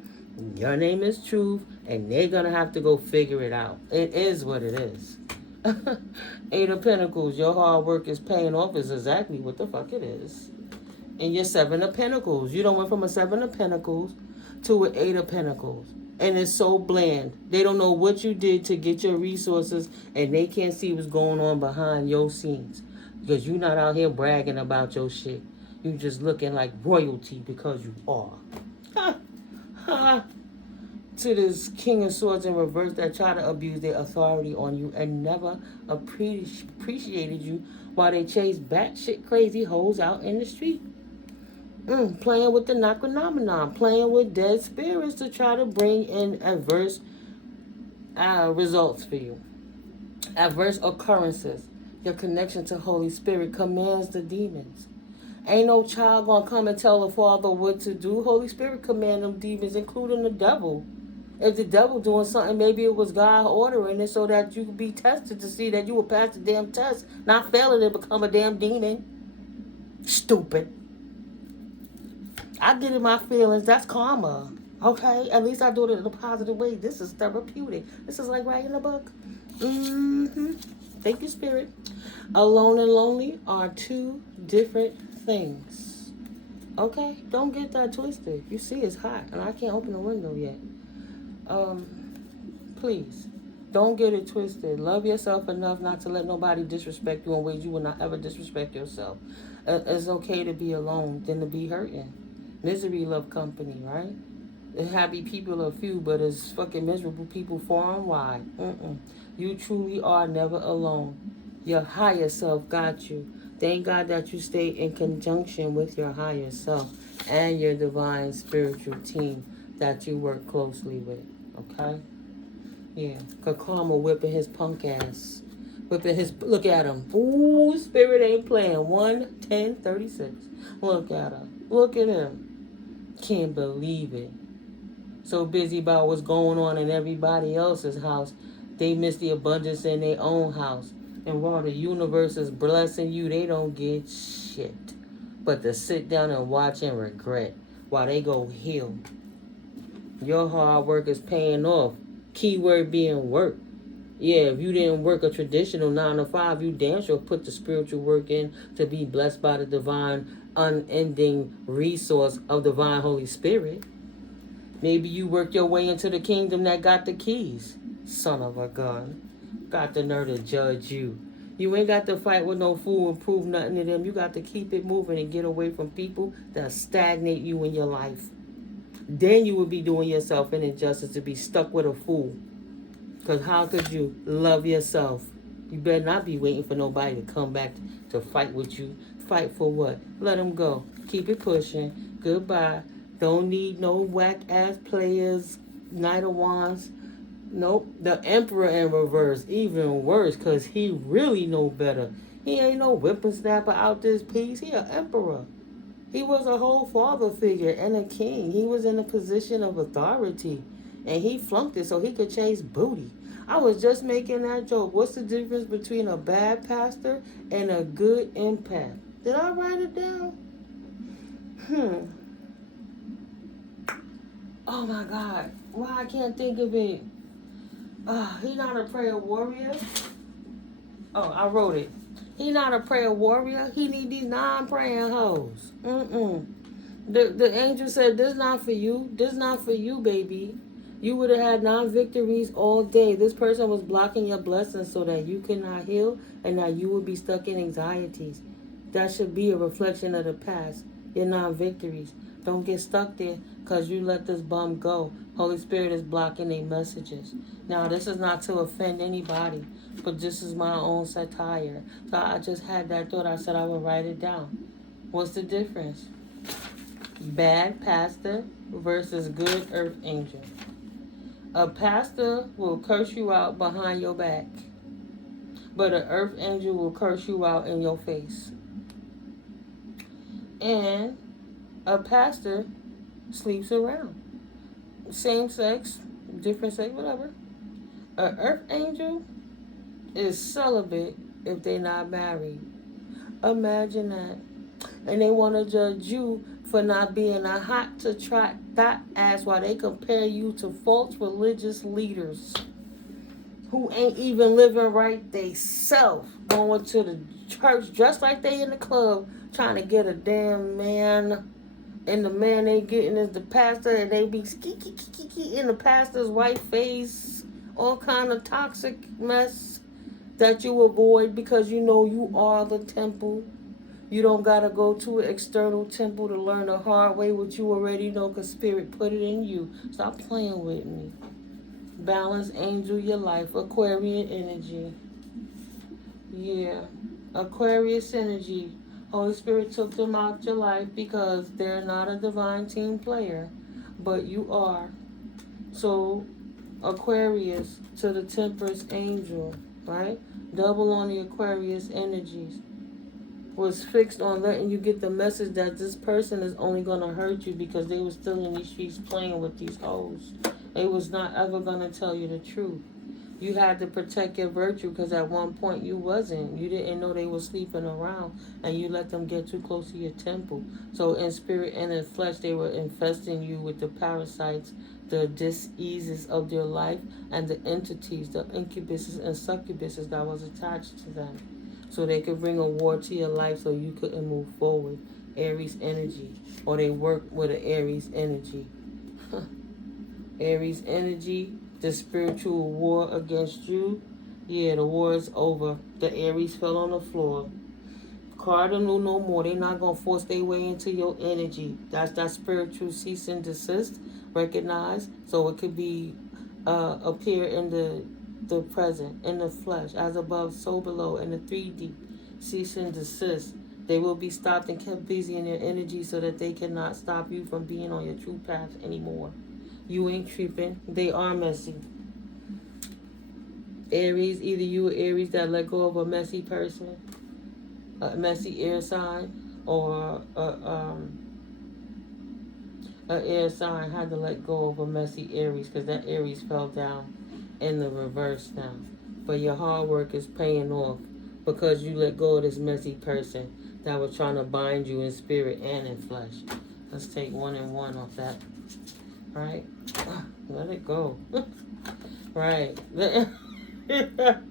Your name is Truth. And they're going to have to go figure it out. It is what it is. Eight of Pentacles, your hard work is paying off is exactly what the fuck it is. And your Seven of Pentacles, you don't went from a Seven of Pentacles to an Eight of Pentacles. And it's so bland. They don't know what you did to get your resources and they can't see what's going on behind your scenes. Because you're not out here bragging about your shit. You just looking like royalty because you are. Ha! Ha! To this King of Swords in reverse that try to abuse their authority on you and never appreciated you while they chase batshit crazy hoes out in the street. Playing with the Nakonomenon, playing with dead spirits to try to bring in adverse results for you. Adverse occurrences. Your connection to Holy Spirit commands the demons. Ain't no child gonna come and tell the father what to do. Holy Spirit command them demons, including the devil. If the devil doing something, maybe it was God ordering it so that you could be tested to see that you will pass the damn test, not failing to become a damn demon. Stupid. I get in my feelings. That's karma. Okay? At least I do it in a positive way. This is therapeutic. This is like writing a book. Thank you, Spirit. Alone and lonely are two different things. Okay? Don't get that twisted. You see it's hot and I can't open the window yet. Please. Don't get it twisted. Love yourself enough not to let nobody disrespect you in ways you will not ever disrespect yourself. It's okay to be alone than to be hurting. Misery love company, right? Happy people are few, but it's fucking miserable people far and wide. You truly are never alone. Your higher self got you. Thank God that you stay in conjunction with your higher self and your divine spiritual team that you work closely with. Okay? Yeah. Karma whipping his punk ass. Whipping his... Look at him. Ooh, Spirit ain't playing. 1:10:36. Look at him. Look at him. Can't believe it. So busy about what's going on in everybody else's house, they miss the abundance in their own house. And while the universe is blessing you, they don't get shit. But to sit down and watch and regret while they go heal. Your hard work is paying off. Keyword being work. Yeah, if you didn't work a traditional 9 to 5, you damn sure put the spiritual work in to be blessed by the divine, unending resource of divine Holy Spirit. Maybe you work your way into the kingdom that got the keys. Son of a gun. Got the nerve to judge you. You ain't got to fight with no fool and prove nothing to them. You got to keep it moving and get away from people that stagnate you in your life. Then you would be doing yourself an injustice to be stuck with a fool. Because how could you love yourself? You better not be waiting for nobody to come back to fight with you. Fight for what? Let them go. Keep it pushing. Goodbye. Don't need no whack-ass players. Knight of Wands. Nope. The Emperor in reverse. Even worse, because he really know better. He ain't no whippersnapper out this piece. He an emperor. He was a whole father figure and a king. He was in a position of authority. And he flunked it so he could chase booty. I was just making that joke. What's the difference between a bad pastor and a good empath? Did I write it down? Oh my God. Why I can't think of it? He not a prayer warrior. Oh, I wrote it. He not a prayer warrior. He need these non-praying hoes. The angel said, this not for you. This not for you, baby. You would have had non-victories all day. This person was blocking your blessings so that you could not heal and that you would be stuck in anxieties. That should be a reflection of the past. Your non-victories. Don't get stuck there because you let this bum go. Holy Spirit is blocking their messages. Now, this is not to offend anybody, but this is my own satire. So I just had that thought. I said I would write it down. What's the difference? Bad pastor versus good earth angel. A pastor will curse you out behind your back, but an earth angel will curse you out in your face. And a pastor sleeps around. Same sex, different sex, whatever. An earth angel is celibate if they're not married. Imagine that. And they want to judge you for not being a hot to trot that ass while they compare you to false religious leaders who ain't even living right they self, going to the church dressed like they in the club trying to get a damn man, and the man they getting is the pastor, and they be ski in the pastor's white face, all kind of toxic mess that you avoid because you know you are the temple. You don't got to go to an external temple to learn the hard way what you already know because Spirit put it in you. Stop playing with me. Balance angel your life. Aquarian energy. Yeah. Aquarius energy. Holy Spirit took them out your life because they're not a divine team player, but you are. So Aquarius to the Temperance angel. right? Double on the Aquarius energies was fixed on letting you get the message that this person is only going to hurt you because they were still in these streets playing with these hoes. They was not ever going to tell you the truth. You had to protect your virtue because at one point you wasn't. You didn't know they were sleeping around and you let them get too close to your temple. So in spirit and in flesh, they were infesting you with the parasites, the diseases of their life, and the entities, the incubuses and succubuses that was attached to them. So they could bring a war to your life so you couldn't move forward. Aries energy. Or they work with an Aries energy. Aries energy, the spiritual war against you. Yeah, the war is over. The Aries fell on the floor. Cardinal no more. They're not going to force their way into your energy. That's that spiritual cease and desist. Recognize. So it could be appear in the present, in the flesh, as above, so below, in the 3D. Cease and desist. They will be stopped and kept busy in their energy so that they cannot stop you from being on your true path anymore. You ain't tripping. They are messy. Aries, either you or Aries that let go of a messy person, a messy air sign, or a air sign had to let go of a messy Aries because that Aries fell down in the reverse now. But your hard work is paying off because you let go of this messy person that was trying to bind you in spirit and in flesh. Let's take 1 and 1 off that. Right? Let it go. Right. The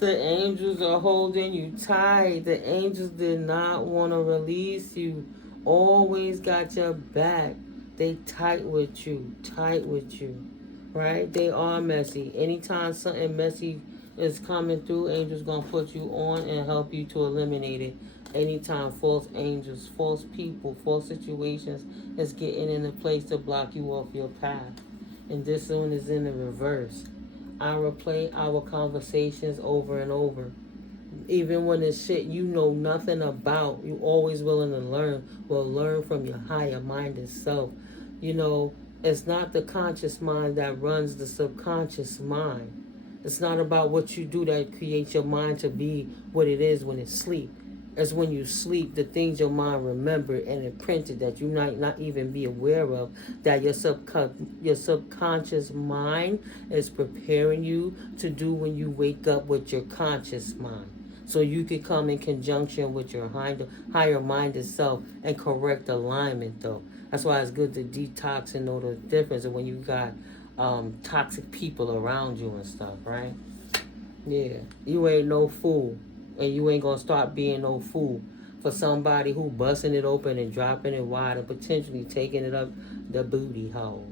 angels are holding you tight. The angels did not want to release you. Always got your back. They tight with you. Tight with you. Right? They are messy. Anytime something messy is coming through, angels gonna put you on and help you to eliminate it. Anytime false angels, false people, false situations is getting in a place to block you off your path. And this one is in the reverse. I replay our conversations over and over. Even when it's shit you know nothing about, you always willing to learn. Well, learn from your higher minded self. You know, it's not the conscious mind that runs the subconscious mind. It's not about what you do that creates your mind to be what it is when it's sleep. It's when you sleep, the things your mind remembered and imprinted that you might not even be aware of, that your subconscious mind is preparing you to do when you wake up with your conscious mind. So you could come in conjunction with your higher minded self and correct alignment, though. That's why it's good to detox and know the difference of when you got toxic people around you and stuff, right? Yeah, you ain't no fool. And you ain't gonna start being no fool for somebody who busting it open and dropping it wide and potentially taking it up the booty hole.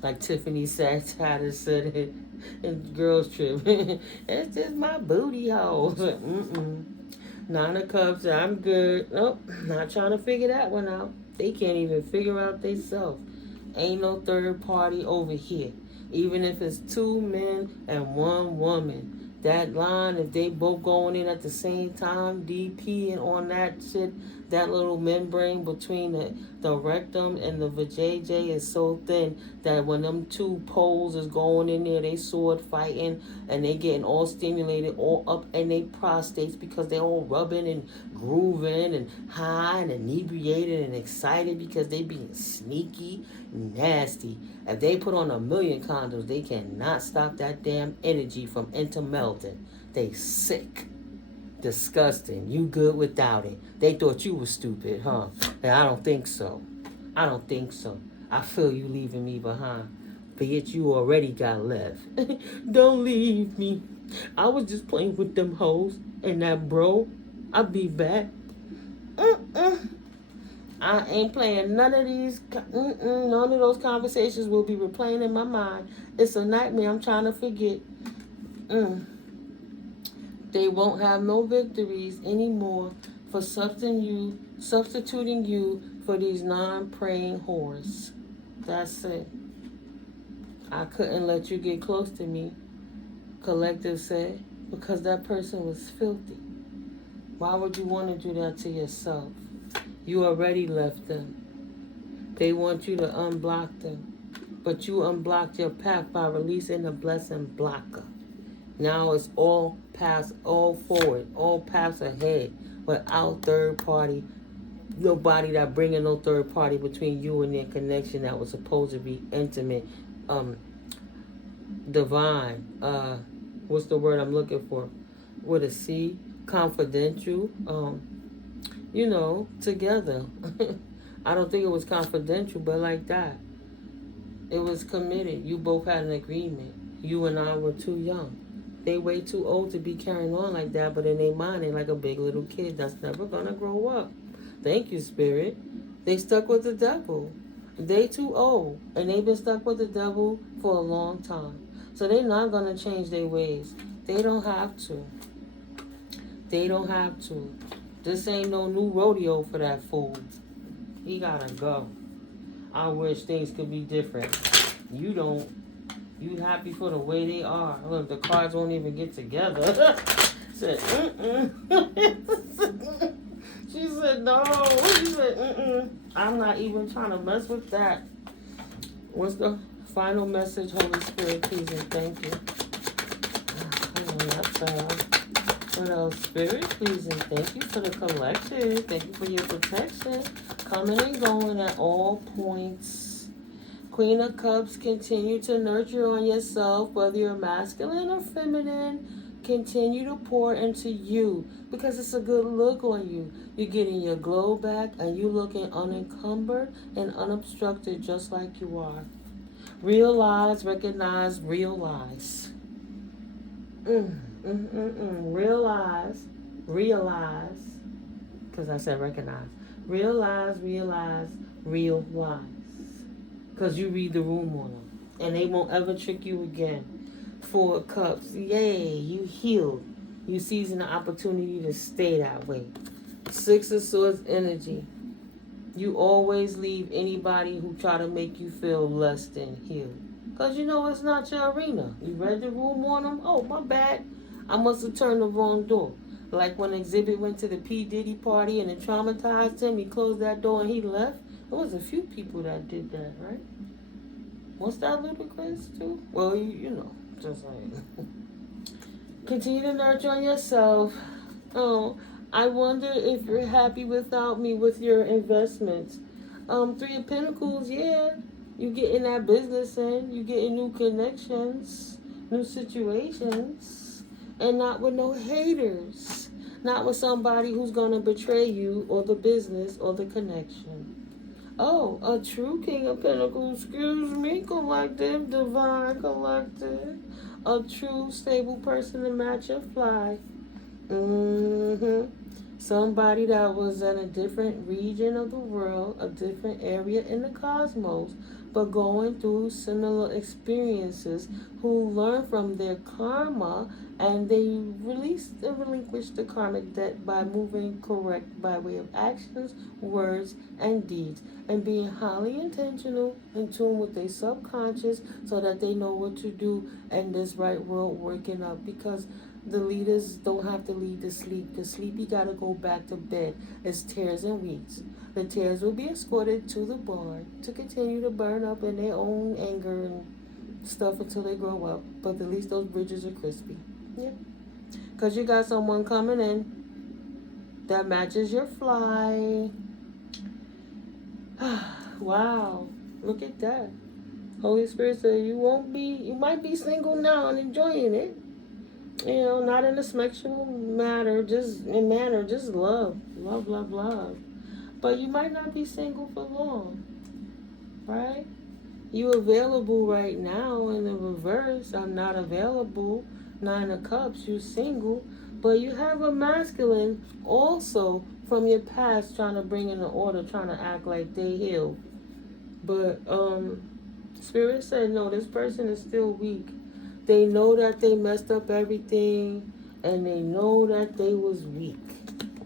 Like Tiffany Satire said it in Girls Trip. It's just my booty hole. 9 of Cups, I'm good. Nope, not trying to figure that one out. They can't even figure out themselves. Ain't no third party over here. Even if it's 2 men and 1 woman. That line, if they both going in at the same time, DP and on that shit, that little membrane between the rectum and the vajayjay is so thin that when them 2 poles is going in there, they sword fighting and they getting all stimulated, all up in their prostates because they all rubbing and grooving and high and inebriated and excited because they being sneaky, nasty. If they put on 1,000,000 condoms, they cannot stop that damn energy from intermelding. They sick. Disgusting. You good without it. They thought you was stupid, huh? And I don't think so. I don't think so. I feel you leaving me behind. But yet you already got left. Don't leave me. I was just playing with them hoes and that bro. I'll be back. I ain't playing none of these. None of those conversations will be replaying in my mind. It's a nightmare. I'm trying to forget. They won't have no victories anymore for substituting you for these non-praying whores. That's it. I couldn't let you get close to me, Collective said, because that person was filthy. Why would you want to do that to yourself? You already left them. They want you to unblock them. But you unblocked your path by releasing the blessing blocker. Now it's all past, all forward, all paths ahead, without third party. Nobody that bringing no third party between you and their connection that was supposed to be intimate, um, divine. What's the word I'm looking for? With a C, confidential. Together. I don't think it was confidential, but like that. It was committed. You both had an agreement. You and I were too young. They way too old to be carrying on like that, but in their mind, they're like a big little kid that's never gonna grow up. Thank you, Spirit. They stuck with the devil. They too old, and they've been stuck with the devil for a long time. So they're not gonna change their ways. They don't have to. They don't have to. This ain't no new rodeo for that fool. He gotta go. I wish things could be different. You don't. You happy for the way they are. Look, the cards won't even get together. Said, She said, no. She said, I'm not even trying to mess with that. What's the final message, Holy Spirit, please and thank you. What else? Spirit, please and thank you for the collection. Thank you for your protection. Coming and going at all points. Queen of Cups, continue to nurture on yourself, whether you're masculine or feminine. Continue to pour into you because it's a good look on you. You're getting your glow back and you looking unencumbered and unobstructed just like you are. Realize, recognize, realize. Realize, because I said recognize. Realize, realize. Because you read the room on them. And they won't ever trick you again. 4 of Cups. Yay, you healed. You seizing the opportunity to stay that way. 6 of Swords energy. You always leave anybody who try to make you feel less than healed. Because you know it's not your arena. You read the room on them. Oh, my bad. I must have turned the wrong door. Like when Exhibit went to the P. Diddy party and it traumatized him. He closed that door and he left. There was a few people that did that, right? Was that ludicrous too? Well, you know, just like continue to nurture on yourself. Oh, I wonder if you're happy without me with your investments. 3 of Pentacles, yeah. You getting that business in. You getting new connections, new situations, and not with no haters. Not with somebody who's gonna betray you or the business or the connection. Oh, a true King of Pentacles, excuse me, collective, divine collective. A true stable person to match your fly. Somebody that was in a different region of the world, a different area in the cosmos, but going through similar experiences, who learn from their karma and they release and relinquish the karmic debt by moving correct by way of actions, words, and deeds, and being highly intentional, in tune with their subconscious, so that they know what to do in this right world working up. Because the leaders don't have to lead the sleep. The sleepy gotta go back to bed. It's tares and wheats. The tares will be escorted to the barn to continue to burn up in their own anger and stuff until they grow up. But at least those bridges are crispy. Yeah. Because you got someone coming in that matches your fly. Wow. Look at that. Holy Spirit said you might be single now and enjoying it. You know, not in a sexual manner, just love. Love. But you might not be single for long, right? You available right now in the reverse. I'm not available. 9 of Cups, you're single. But you have a masculine also from your past trying to bring in the order, trying to act like they healed. But Spirit said, no, this person is still weak. They know that they messed up everything, and they know that they was weak.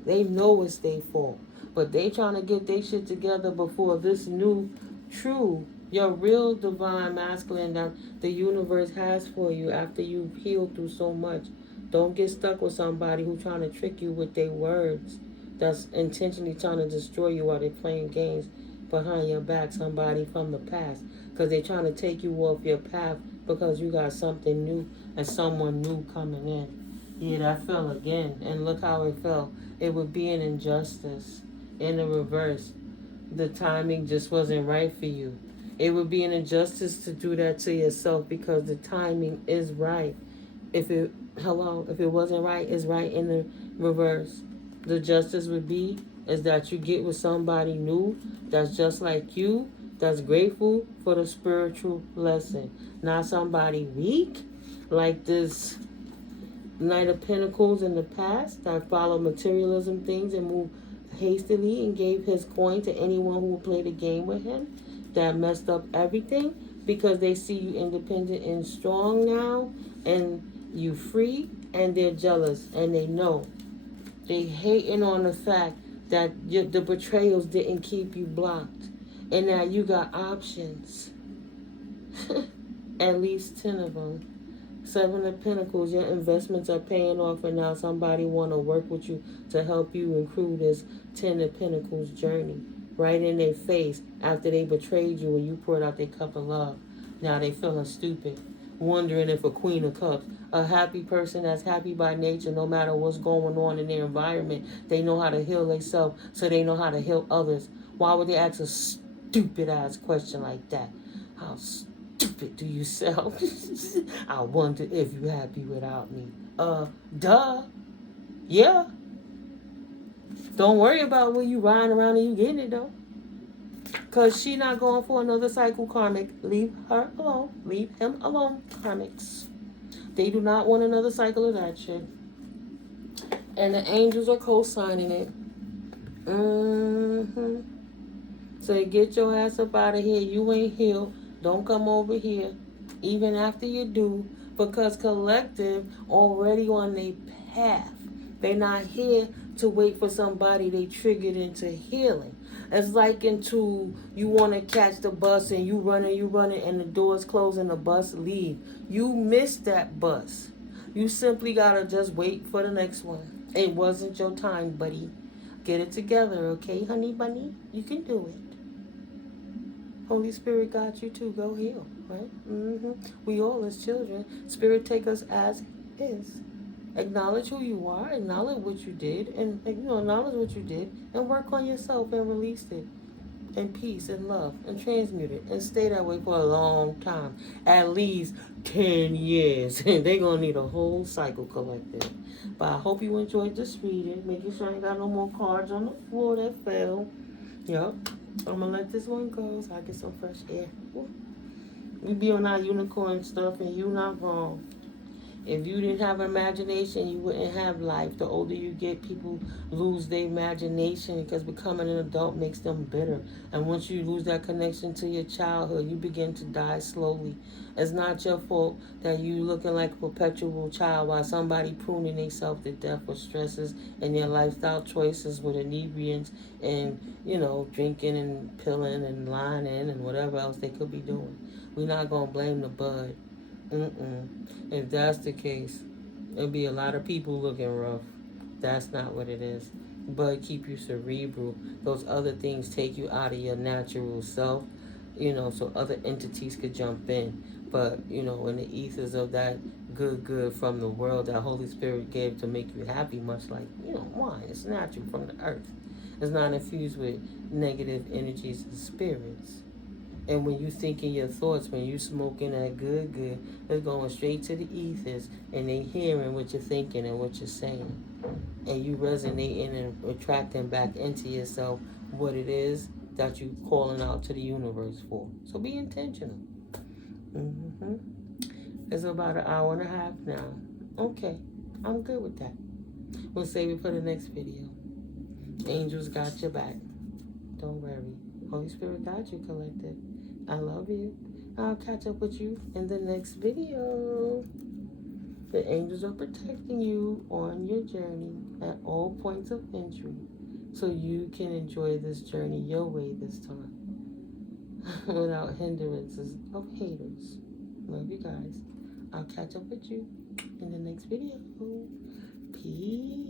They know it's their fault. But they trying to get their shit together before this new, true, your real divine masculine that the universe has for you after you've healed through so much. Don't get stuck with somebody who's trying to trick you with their words, that's intentionally trying to destroy you while they're playing games. behind your back somebody from the past, because they're trying to take you off your path because you got something new and someone new coming in. Yeah, that fell again, and look how it fell. It would be an injustice in the reverse. The timing just wasn't right for you. It would be an injustice to do that to yourself because the timing is right. If it if it wasn't right, it's right in the reverse. The justice would be is that you get with somebody new that's just like you, that's grateful for the spiritual lesson. Not somebody weak like this Knight of Pentacles in the past that followed materialism things and moved hastily and gave his coin to anyone who would play the game with him, that messed up everything because they see you independent and strong now and you free, and they're jealous and they know. They hating on the fact that the betrayals didn't keep you blocked and now you got options. At least 10 of them. Seven of Pentacles, your investments are paying off and now somebody want to work with you to help you improve this 10 of Pentacles journey. Right in their face after they betrayed you and you poured out their cup of love. Now they feeling stupid, wondering if a Queen of Cups, a happy person that's happy by nature, no matter what's going on in their environment, they know how to heal themselves so they know how to heal others. Why would they ask a stupid ass question like that? How stupid do you sound? I wonder if you happy without me. Duh. Yeah. Don't worry about when you riding around and you getting it though. Cause she not going for another cycle, karmic. Leave her alone. Leave him alone, karmics. They do not want another cycle of that shit. And the angels are co-signing it. So get your ass up out of here. You ain't healed. Don't come over here. Even after you do. Because collective already on their path. They not here to wait for somebody they triggered into healing. It's like into you want to catch the bus and you running and the doors close and the bus leave. You missed that bus. You simply got to just wait for the next one. It wasn't your time, buddy. Get it together, okay, honey bunny? You can do it. Holy Spirit got you too. Go heal, right? We all as children. Spirit take us as is. Acknowledge who you are, acknowledge what you did, and acknowledge what you did, and work on yourself and release it in peace and love and transmute it and stay that way for a long time, at least 10 years. They're gonna need a whole cycle collected. But I hope you enjoyed this reading. Making sure I ain't got no more cards on the floor that fell. Yep. I'm gonna let this one go so I get some fresh air. We be on our unicorn stuff and you not wrong. If you didn't have imagination, you wouldn't have life. The older you get, people lose their imagination because becoming an adult makes them bitter. And once you lose that connection to your childhood, you begin to die slowly. It's not your fault that you looking like a perpetual child while somebody pruning themselves to death with stresses and their lifestyle choices with inebriants and, drinking and pilling and lying and whatever else they could be doing. We're not going to blame the bud. If that's the case, it'll be a lot of people looking rough. That's not what it is. But keep you cerebral. Those other things take you out of your natural self, so other entities could jump in. But, in the ethers of that good from the world that Holy Spirit gave to make you happy, much like, wine. It's natural from the earth. It's not infused with negative energies and spirits. And when you think in your thoughts, when you smoking that good, it's going straight to the ethers, and they hearing what you're thinking and what you're saying. And you resonating and attracting back into yourself what it is that you calling out to the universe for. So be intentional. It's about an hour and a half now. Okay, I'm good with that. We'll save it for the next video. Angels got your back. Don't worry. Holy Spirit got you, collective. I love you. I'll catch up with you in the next video. The angels are protecting you on your journey at all points of entry so you can enjoy this journey your way this time without hindrances of haters. Love you guys. I'll catch up with you in the next video. Peace.